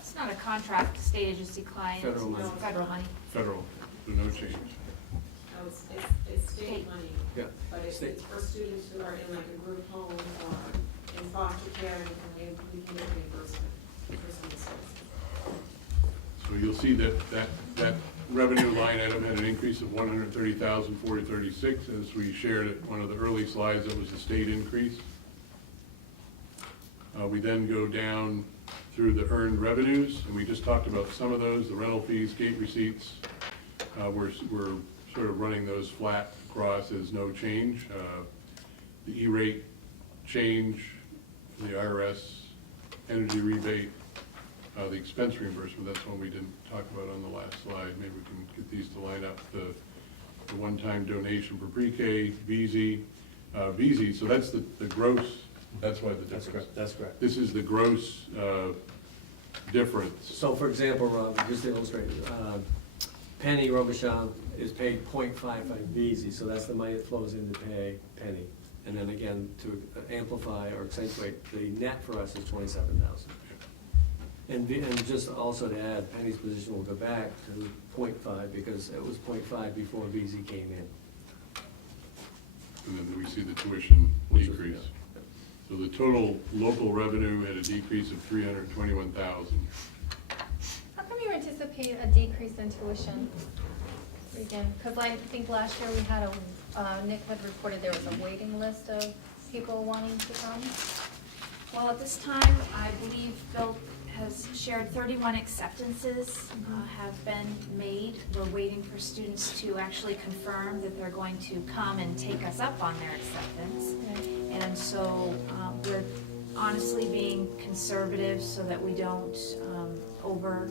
It's not a contract, state agency client. Federal money. Federal money. federal, so no change. No, it's state money, Yeah. but it's State. for students who are in like a group home or in foster care, and we can get reimbursement for some of the services. So you'll see that revenue line item had an increase of 130,436, as we shared at one of the early slides. That was the state increase. We then go down through the earned revenues, and we just talked about some of those, the rental fees, gate receipts. We're sort of running those flat across as no change. The E-rate change, the IRS energy rebate, the expense reimbursement, that's one we didn't talk about on the last slide. Maybe we can get these to line up. The one-time donation for pre-K, VZ, so that's the gross, that's why the That's difference. correct, that's correct. This is the gross difference. So for example, Rob, just to illustrate, Penny Robichon is paid .55 VZ, so that's the money that flows in to pay Penny. And then again, to amplify or accentuate, the net for us is 27,000. And just also to add, Penny's position will go back to .5 because it was .5 before VZ came in. And then we see the tuition Which was- decrease. So the total local revenue had a decrease of 321,000. How come you anticipate a decrease in tuition? Again, because I think last year we had Nick had reported there was a waiting list of people wanting to come. Well, at this time, I believe Bill has shared 31 acceptances have been made. We're waiting for students to actually confirm that they're going to come and take us up on their acceptance. And so we're honestly being conservative so that we don't over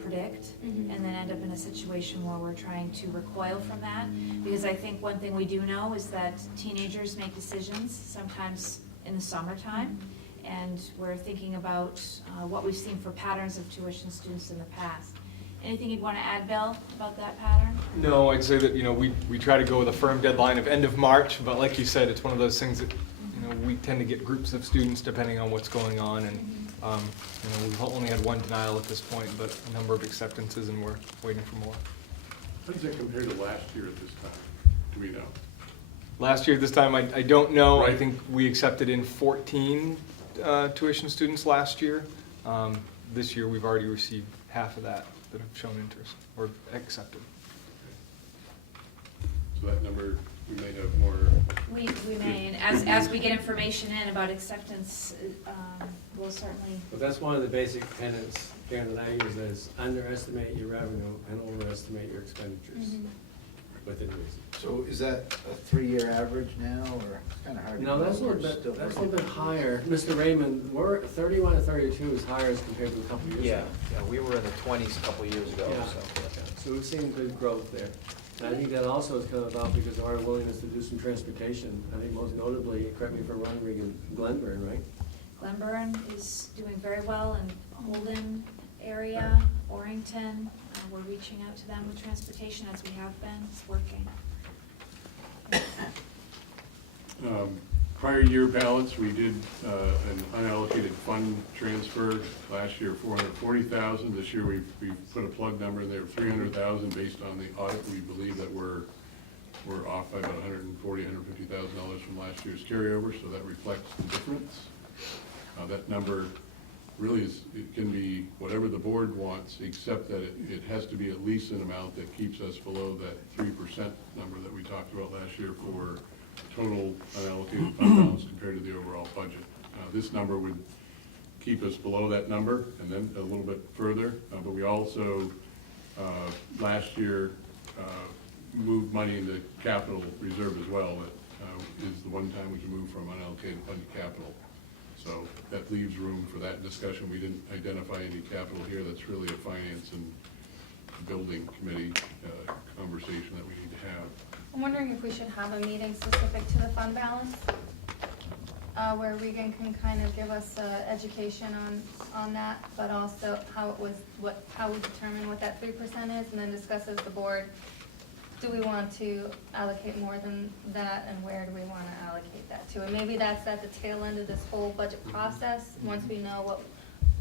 predict and then end up in a situation where we're trying to recoil from that. Because I think one thing we do know is that teenagers make decisions sometimes in the summertime. And we're thinking about what we've seen for patterns of tuition students in the past. Anything you'd want to add, Bill, about that pattern? No, I'd say that, we try to go with a firm deadline of end of March, but like you said, it's one of those things that, we tend to get groups of students depending on what's going on, and, we've only had one denial at this point, but a number of acceptances, and we're waiting for more. How does that compare to last year at this time? Do we know? Last year at this time, I don't know. I Right. think we accepted in 14 tuition students last year. this year, we've already received half of that have shown interest or accepted. So that number, we may have more. We may, and as we get information in about acceptance, we'll certainly, But that's one of the basic tenets, Karen, that I use, is underestimate your revenue and overestimate your expenditures within reason. So is that a 3-year average now, or it's kind of hard to know? No, that's a We're little still bit, that's a working. little bit higher. Mr. Raymond, we're 31 and 32 is higher as compared to a couple of years ago. Yeah, we were in the 20s a couple of years ago, Yeah. so. So we've seen good growth there. And I think that also has come about because of our willingness to do some transportation. I think most notably, correct me if I'm wrong, Regan, Glenburn, right? Glenburn is doing very well in Holden area, Orrington. We're reaching out to them with transportation as we have been. It's working. Prior year balance, we did an unallocated fund transfer last year, $440,000. This year, we've put a plug number in there of $300,000 based on the audit. We believe that we're off by about $140,000, $150,000 from last year's carryover, so that reflects the difference. That number really is, it can be whatever the board wants, except that it has to be at least an amount that keeps us below that 3% number that we talked about last year for total unallocated fund balance compared to the overall budget. This number would keep us below that number and then a little bit further, but we also, last year, moved money into capital reserve as well. That is the one time we can move from unallocated fund to capital. So that leaves room for that discussion. We didn't identify any capital here. That's really a finance and building committee conversation that we need to have. I'm wondering if we should have a meeting specific to the fund balance, where Regan can kind of give us education on that, but also how it was, how we determine what that 3% is, and then discuss as the board, do we want to allocate more than that, and where do we want to allocate that to? And maybe that's at the tail end of this whole budget process, once we know what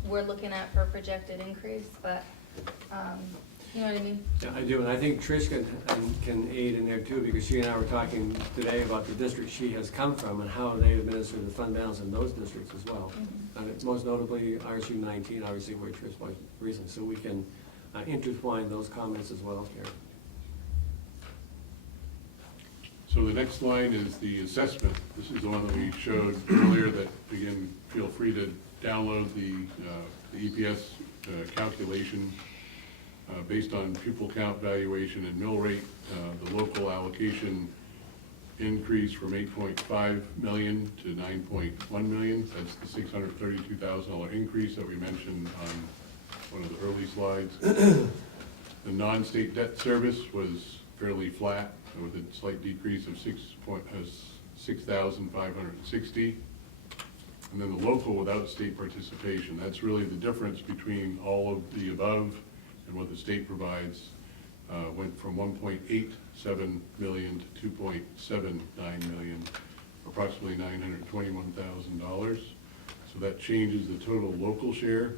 we're looking at for a projected increase, but, you know what I mean? Yeah, I do, and I think Trish can aid in there too, because she and I were talking today about the district she has come from and how they administer the fund balance in those districts as well. And it's most notably RSU 19, obviously where Trish was recent, so we can intertwine those comments as well, Karen. So the next line is the assessment. This is the one that we showed earlier that, again, feel free to download the EPS calculation based on pupil count valuation and mill rate. The local allocation increased from $8.5 million to $9.1 million. That's the $632,000 increase that we mentioned on one of the early slides. The non-state debt service was fairly flat, with a slight decrease of 6,560. And then the local without state participation, that's really the difference between all of the above and what the state provides, went from 1.87 million to 2.79 million, approximately $921,000. So that changes the total local share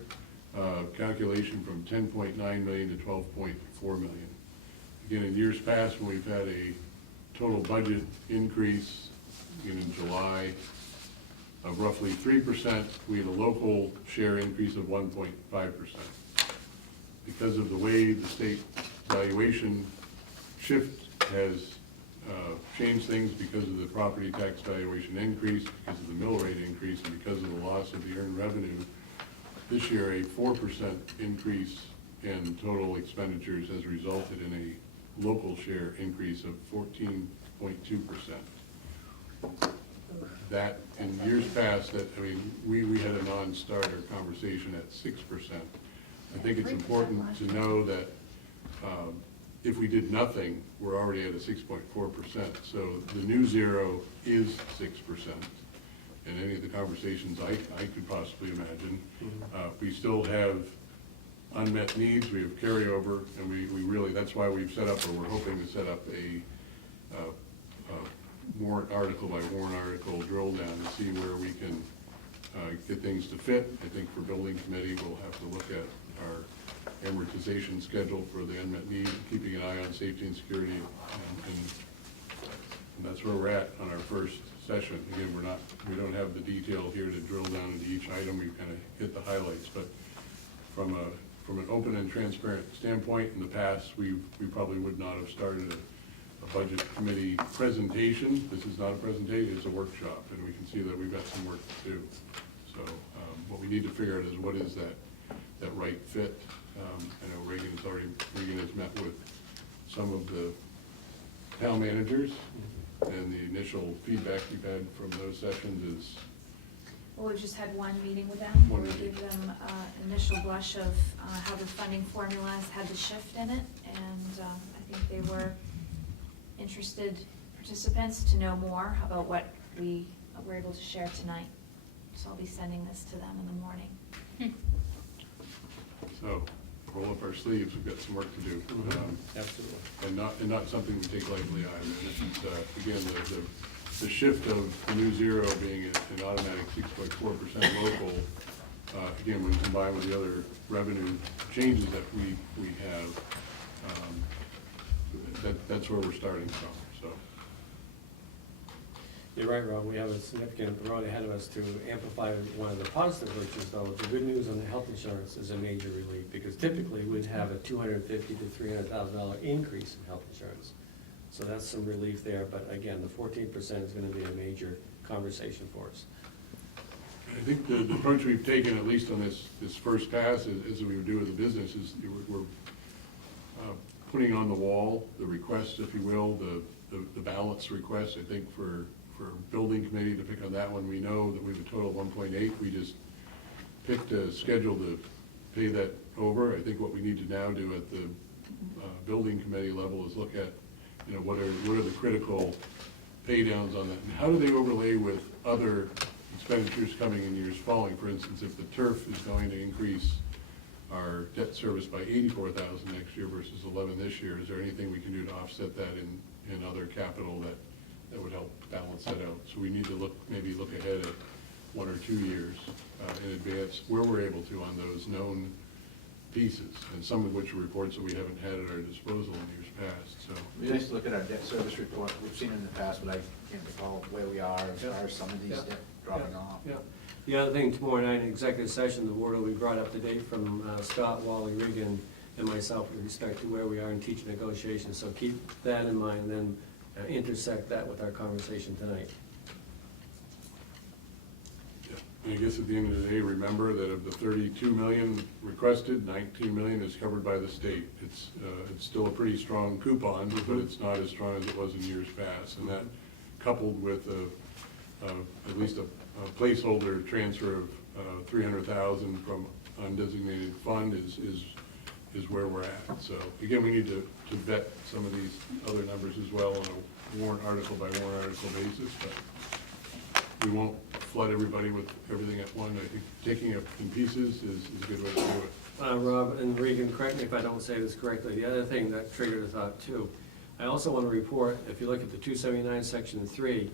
calculation from 10.9 million to 12.4 million. Again, in years past, when we've had a total budget increase in July of roughly 3%, we had a local share increase of 1.5%. Because of the way the state valuation shift has changed things, because of the property tax valuation increase, because of the mill rate increase, and because of the loss of the earned revenue, this year a 4% increase in total expenditures has resulted in a local share increase of 14.2%. That, in years past, that, I mean, we had a non-starter conversation at 6%. I think it's important to know that if we did nothing, we're already at a 6.4%. So the new zero is 6%. In any of the conversations I could possibly imagine. We still have unmet needs, we have carryover, and we really, that's why we've set up, or we're hoping to set up a warrant article by warrant article drill down to see where we can get things to fit. I think for building committee, we'll have to look at our amortization schedule for the unmet need, keeping an eye on safety and security, and that's where we're at on our first session. Again, we don't have the detail here to drill down into each item. We've kind of hit the highlights, but from an open and transparent standpoint. In the past, we probably would not have started a budget committee presentation. This is not a presentation, it's a workshop, and we can see that we've got some work to do. So what we need to figure out is what is that right fit. I know Reagan has met with some of the town managers, and the initial feedback we've had from those sessions is, Well, we've just had one meeting with them, One where we meeting. gave them initial blush of how the funding formulas had the shift in it, and I think they were interested participants to know more about what we were able to share tonight. So I'll be sending this to them in the morning. so, roll up our sleeves, we've got some work to do. Absolutely. And not something to take lightly either. This is, again, the shift of the new zero being an automatic 6.4% local, again, when combined with the other revenue changes that we have, that's where we're starting from, so. You're right, Rob, we have a significant road ahead of us to amplify one of the positive virtues, though. The good news on the health insurance is a major relief, because typically we'd have a $250,000 to $300,000 increase in health insurance. So that's some relief there, but again, the 14% is gonna be a major conversation for us. I think the approach we've taken, at least on this first pass, as we would do with the business, is we're putting on the wall the requests, if you will, the balance requests. I think for building committee, to pick on that one, we know that we have a total of 1.8. We just picked a schedule to pay that over. I think what we need to now do at the building committee level is look at, you know, what are the critical pay downs on that, and how do they overlay with other expenditures coming in years following. For instance, if the turf is going to increase our debt service by $84,000 next year versus $11,000 this year, is there anything we can do to offset that in other capital that would help balance that out? So we need to maybe look ahead at 1 or 2 years in advance where we're able to on those known pieces, and some of which are reports that we haven't had at our disposal in years past. So It'd be nice to look at our debt service report. We've seen it in the past, but I can't recall where we are as far as some of these debt dropping off. Yeah. The other thing, tomorrow night in executive session, the board will be brought up to date from Scott, Wally, Regan, and myself with respect to where we are in teacher negotiations. So keep that in mind, and then intersect that with our conversation tonight. I guess at the end of the day, remember that of the 32 million requested, 19 million is covered by the state. It's still a pretty strong coupon, but it's not as strong as it was in years past. And that, coupled with at least a placeholder transfer of 300,000 from undesignated fund is where we're at. So again, we need to vet some of these other numbers as well on a warrant article by warrant article basis, but we won't flood everybody with everything at once. I think taking it in pieces is a good way to do it. Rob and Regan, correct me if I don't say this correctly, the other thing that triggered a thought too, I also want to report, if you look at the 279 section 3,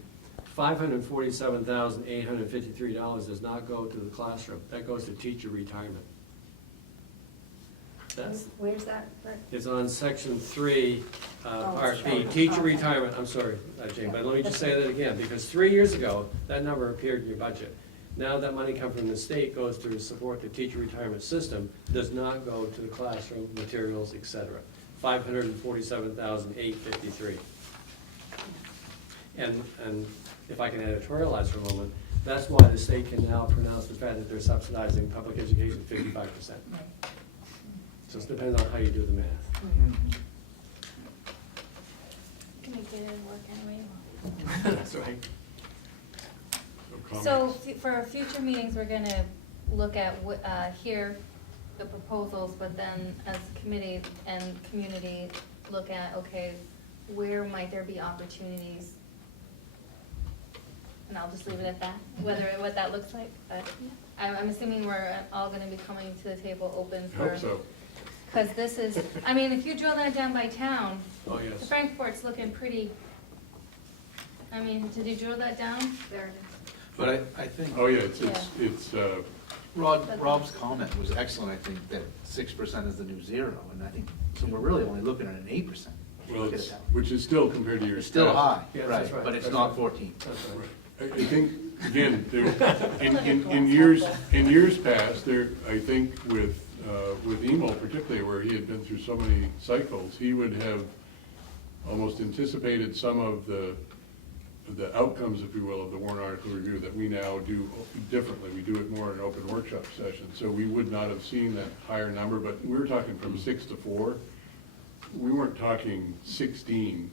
$547,853 does not go to the classroom, that goes to teacher retirement. That's, Where's that, Brett? it's on section 3, part B, sorry. teacher Okay. retirement, I'm sorry, Jane, but let me just say that again, because 3 years ago, that number appeared in your budget. Now that money comes from the state, goes to support the teacher retirement system, does not go to the classroom, materials, et cetera. $547,853. And if I can editorialize for a moment, that's why the state can now pronounce the fact that they're subsidizing public education 55%. So it depends on how you do the math. Can make it work anyway. That's right. So for future meetings, we're gonna look at, hear the proposals, but then as a committee and community, look at, okay, where might there be opportunities? And I'll just leave it at that, what that looks like, but I'm assuming we're all gonna be coming to the table open I for. hope so. Cause this is, I mean, if you drill that down by town, Oh, yes. Frankfort's looking pretty, I mean, did you drill that down? There it is. But I think. Oh, yeah, it's Rob's comment was excellent, I think, that 6% is the new zero, and I think, so we're really only looking at an 8%. well, which is still compared to years It's still past. high, Yes, right, that's right. but it's That's not right. 14. That's right. I think, again, in years past, I think with with Emil particularly, where he had been through so many cycles, he would have almost anticipated some of the outcomes, if you will, of the warrant article review that we now do differently. We do it more in an open workshop session. So we would not have seen that higher number, but we were talking from 6 to 4. We weren't talking 16.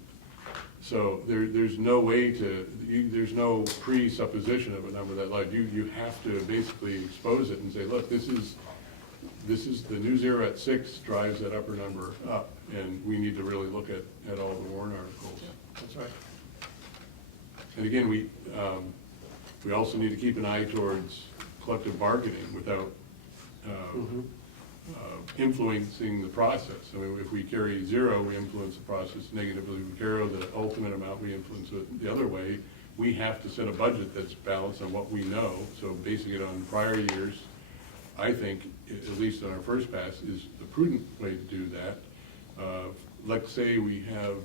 So there's no way to, there's no presupposition of a number that large. You have to basically expose it and say, look, this is the new zero at 6 drives that upper number up, and we need to really look at all the warrant articles. That's right. And again, we also need to keep an eye towards collective bargaining without influencing the process. I mean, if we carry 0, we influence the process negatively. If we carry the ultimate amount, we influence it the other way. We have to set a budget that's balanced on what we know. So basing it on prior years, I think, at least on our first pass, is the prudent way to do that. Let's say we have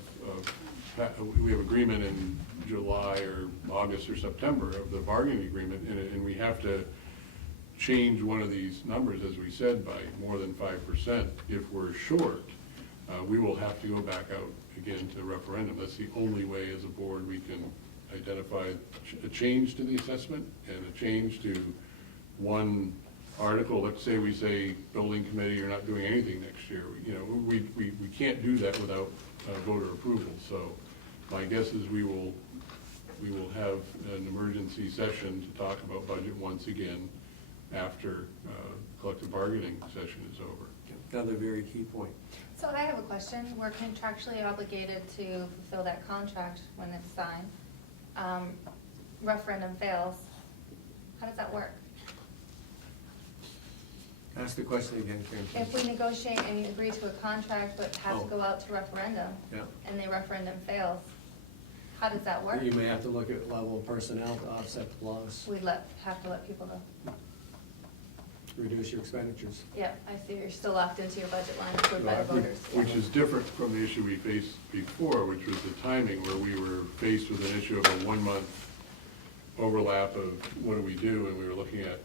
agreement in July or August or September of the bargaining agreement, and we have to change one of these numbers, as we said, by more than 5%. If we're short, we will have to go back out again to referendum. That's the only way as a board we can identify a change to the assessment and a change to one article. Let's say we say, building committee, you're not doing anything next year. You know, we can't do that without voter approval. So my guess is we will have an emergency session to talk about budget once again after collective bargaining session is over. Another very key point. So I have a question. We're contractually obligated to fulfill that contract when it's signed. Referendum fails. How does that work? Ask the question again, Karen. If we negotiate and you agree to a contract but have to go out to referendum, Yeah. and the referendum fails, how does that work? You may have to look at level of personnel to offset the loss, We'd have to let people go. reduce your expenditures. Yeah, I see. You're still locked into your budget line approved by the voters. Which is different from the issue we faced before, which was the timing, where we were faced with an issue of a 1-month overlap of what do we do, and we were looking at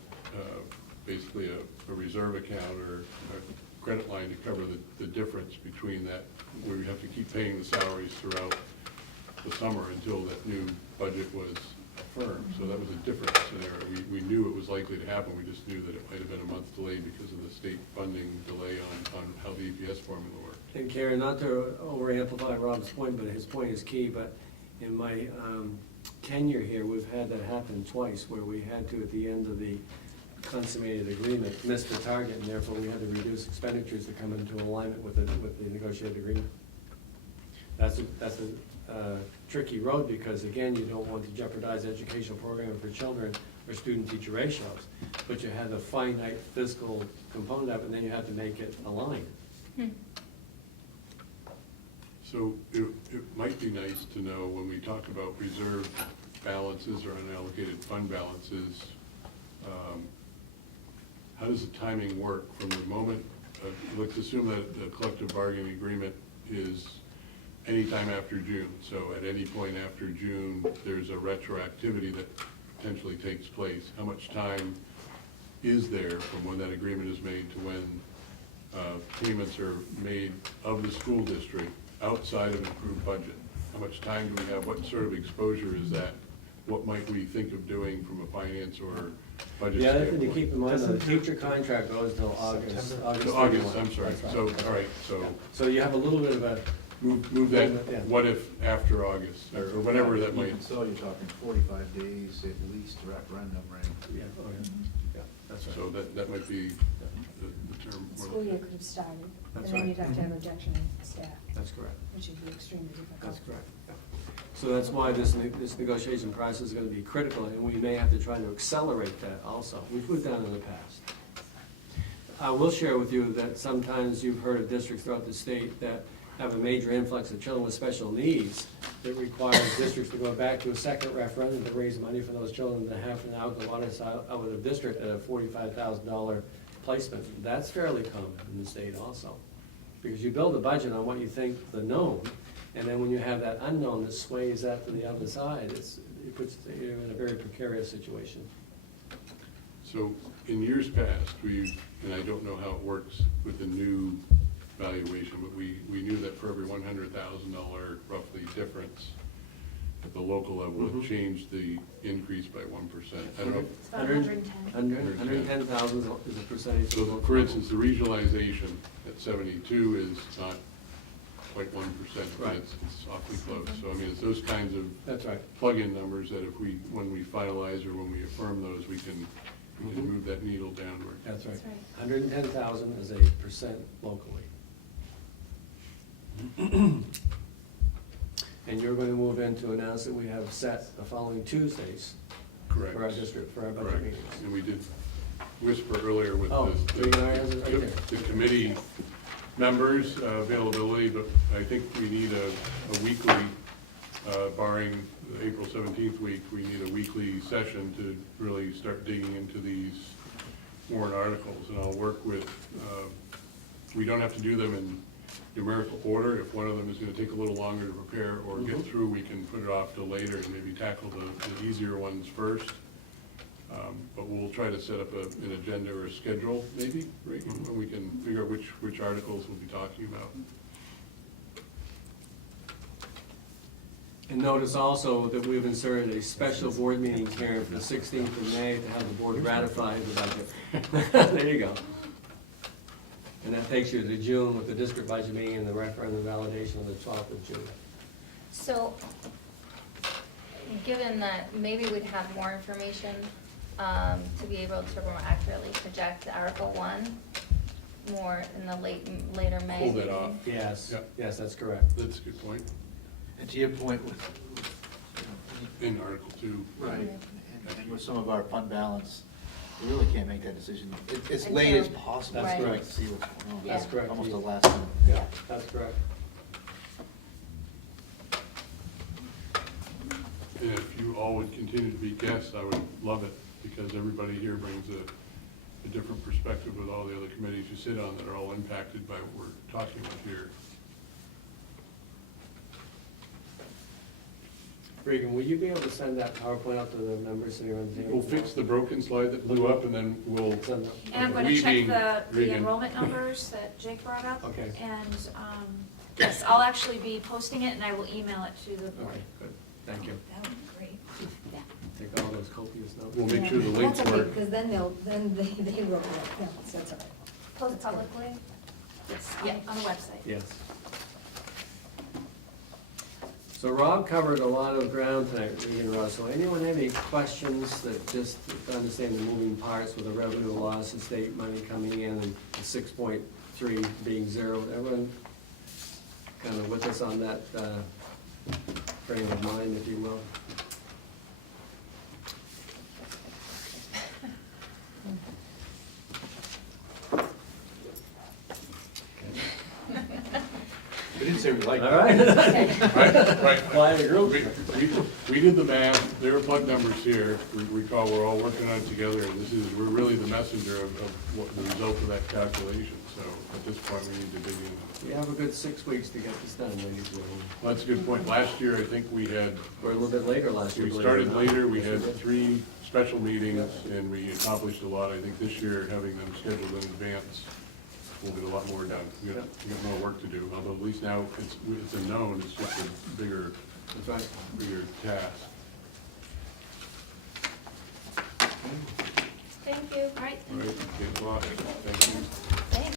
basically a reserve account or a credit line to cover the difference between that, where we have to keep paying the salaries throughout the summer until that new budget was affirmed. So that was a different scenario. We knew it was likely to happen. We just knew that it might have been a month delayed because of the state funding delay on how the EPS formula worked. And Karen, not to over-amplify Rob's point, but his point is key, but in my tenure here, we've had that happen twice, where we had to, at the end of the consummated agreement, miss the target, and therefore we had to reduce expenditures to come into alignment with the negotiated agreement. That's a tricky road, because again, you don't want to jeopardize educational programming for children or student-teacher ratios, but you have a finite fiscal component of it, and then you have to make it align. So it might be nice to know, when we talk about reserve balances or unallocated fund balances, how does the timing work from the moment, let's assume that the collective bargaining agreement is anytime after June. So at any point after June, there's a retroactivity that potentially takes place. How much time is there from when that agreement is made to when payments are made of the school district outside of an approved budget? How much time do we have? What sort of exposure is that? What might we think of doing from a finance or budget Yeah, standpoint? the thing to keep in mind, the teacher contract goes till August. So 31. August, I'm sorry. That's right. So, all right, so So you have a little bit of a, move that, Yeah. what if after August, or whenever that might. Even so, you're talking 45 days at least to referendum, right? yeah, that's right. So that might be the term. we're School looking year at. could have started, and That's then right. you'd have to have rejection of staff, That's correct. which would be extremely difficult. That's correct. Yeah. So that's why this negotiation process is going to be critical, and we may have to try to accelerate that also, which we've done in the past. I will share with you that sometimes you've heard of districts throughout the state that have a major influx of children with special needs that requires districts to go back to a second referendum to raise money for those children that have to now go out of the district at a $45,000 placement. That's fairly common in the state also, because you build a budget on what you think the known, and then when you have that unknown that sways that to the other side, it puts you in a very precarious situation. So in years past, we've and I don't know how it works with the new valuation, but we knew that for every $100,000 roughly difference at the local level, it changed the increase by 1%. I don't know. It's about 110. 110,000 is a percentage. So, of local for instance, the regionalization at 72 is not quite 1%, but Right. it's awfully close. So, I mean, it's those kinds of That's right. plug-in numbers that if we, when we finalize or when we affirm those, we can Mhm. move that needle downward. That's right. That's right. 110,000 is a percent locally. And you're going to move in to announce that we have set the following Tuesdays Correct. for our district, for our budget Correct. meetings. And we did whisper earlier with Oh, Regan already has it right there. the committee members' availability, but I think we need a weekly, barring the April 17th week, we need a weekly session to really start digging into these warrant articles. And I'll work with, we don't have to do them in numerical order. If one of them is going to take a little longer to prepare or get through, we can put it off till later and maybe tackle the easier ones first. But we'll try to set up an agenda or a schedule, maybe, right, when we can figure out which articles we'll be talking about. And notice also that we've inserted a special board meeting, Karen, for the 16th of May to have the board ratify the budget. There you go. And that takes you to June with the district budget meeting and the referendum validation on the 12th of June. So, given that maybe we'd have more information to be able to more accurately project Article 1 more in the later May. Hold that off. Yes, Yep. yes, that's correct. That's a good point. And to your point with, In Article 2. right, and with some of our fund balance, we really can't make that decision as late as possible. That's Right. correct. To see what's going on. That's correct. Almost the last minute. Yeah, that's correct. And if you all would continue to be guests, I would love it, because everybody here brings a different perspective with all the other committees you sit on that are all impacted by what we're talking about here. Regan, will you be able to send that PowerPoint out to the members sitting around the table? We'll fix the broken slide that blew up, and then we'll, Send them. And I'm going We to check being the Regan. enrollment numbers that Jake brought up. Okay. And, yes, I'll actually be posting it and I will email it to the board. Okay, good, thank you. That would be great. Yeah. Take all those copious notes. we'll make sure the links That's okay, work. because then they wrote it, no, so that's all right. Post publicly? Yes, on the website. Yes. So Rob covered a lot of ground tonight, Regan Russell. Anyone have any questions that just to understand the moving parts with the revenue loss and state money coming in and the 6.3 being zero? Everyone kind of with us on that frame of mind, if you will? We didn't say we liked All it. right. Right. Quiet group. We did the math, there are plug numbers here, recall, we're all working on it together, and we're really the messenger of what the result of that calculation, so at this point, we need to dig in. We have a good 6 weeks to get this done, ladies and gentlemen. Well, that's a good point. Last year, I think we had, We're a little bit later last year. we believe it or started not. later, we Yes, had did. 3 special meetings, and we accomplished a lot. I think this year, having them scheduled in advance, we'll get a lot more done. We got more work to do, although at least now it's a known, it's just a bigger That's right. bigger task. Thank you. All right. All right, okay, well, thank you.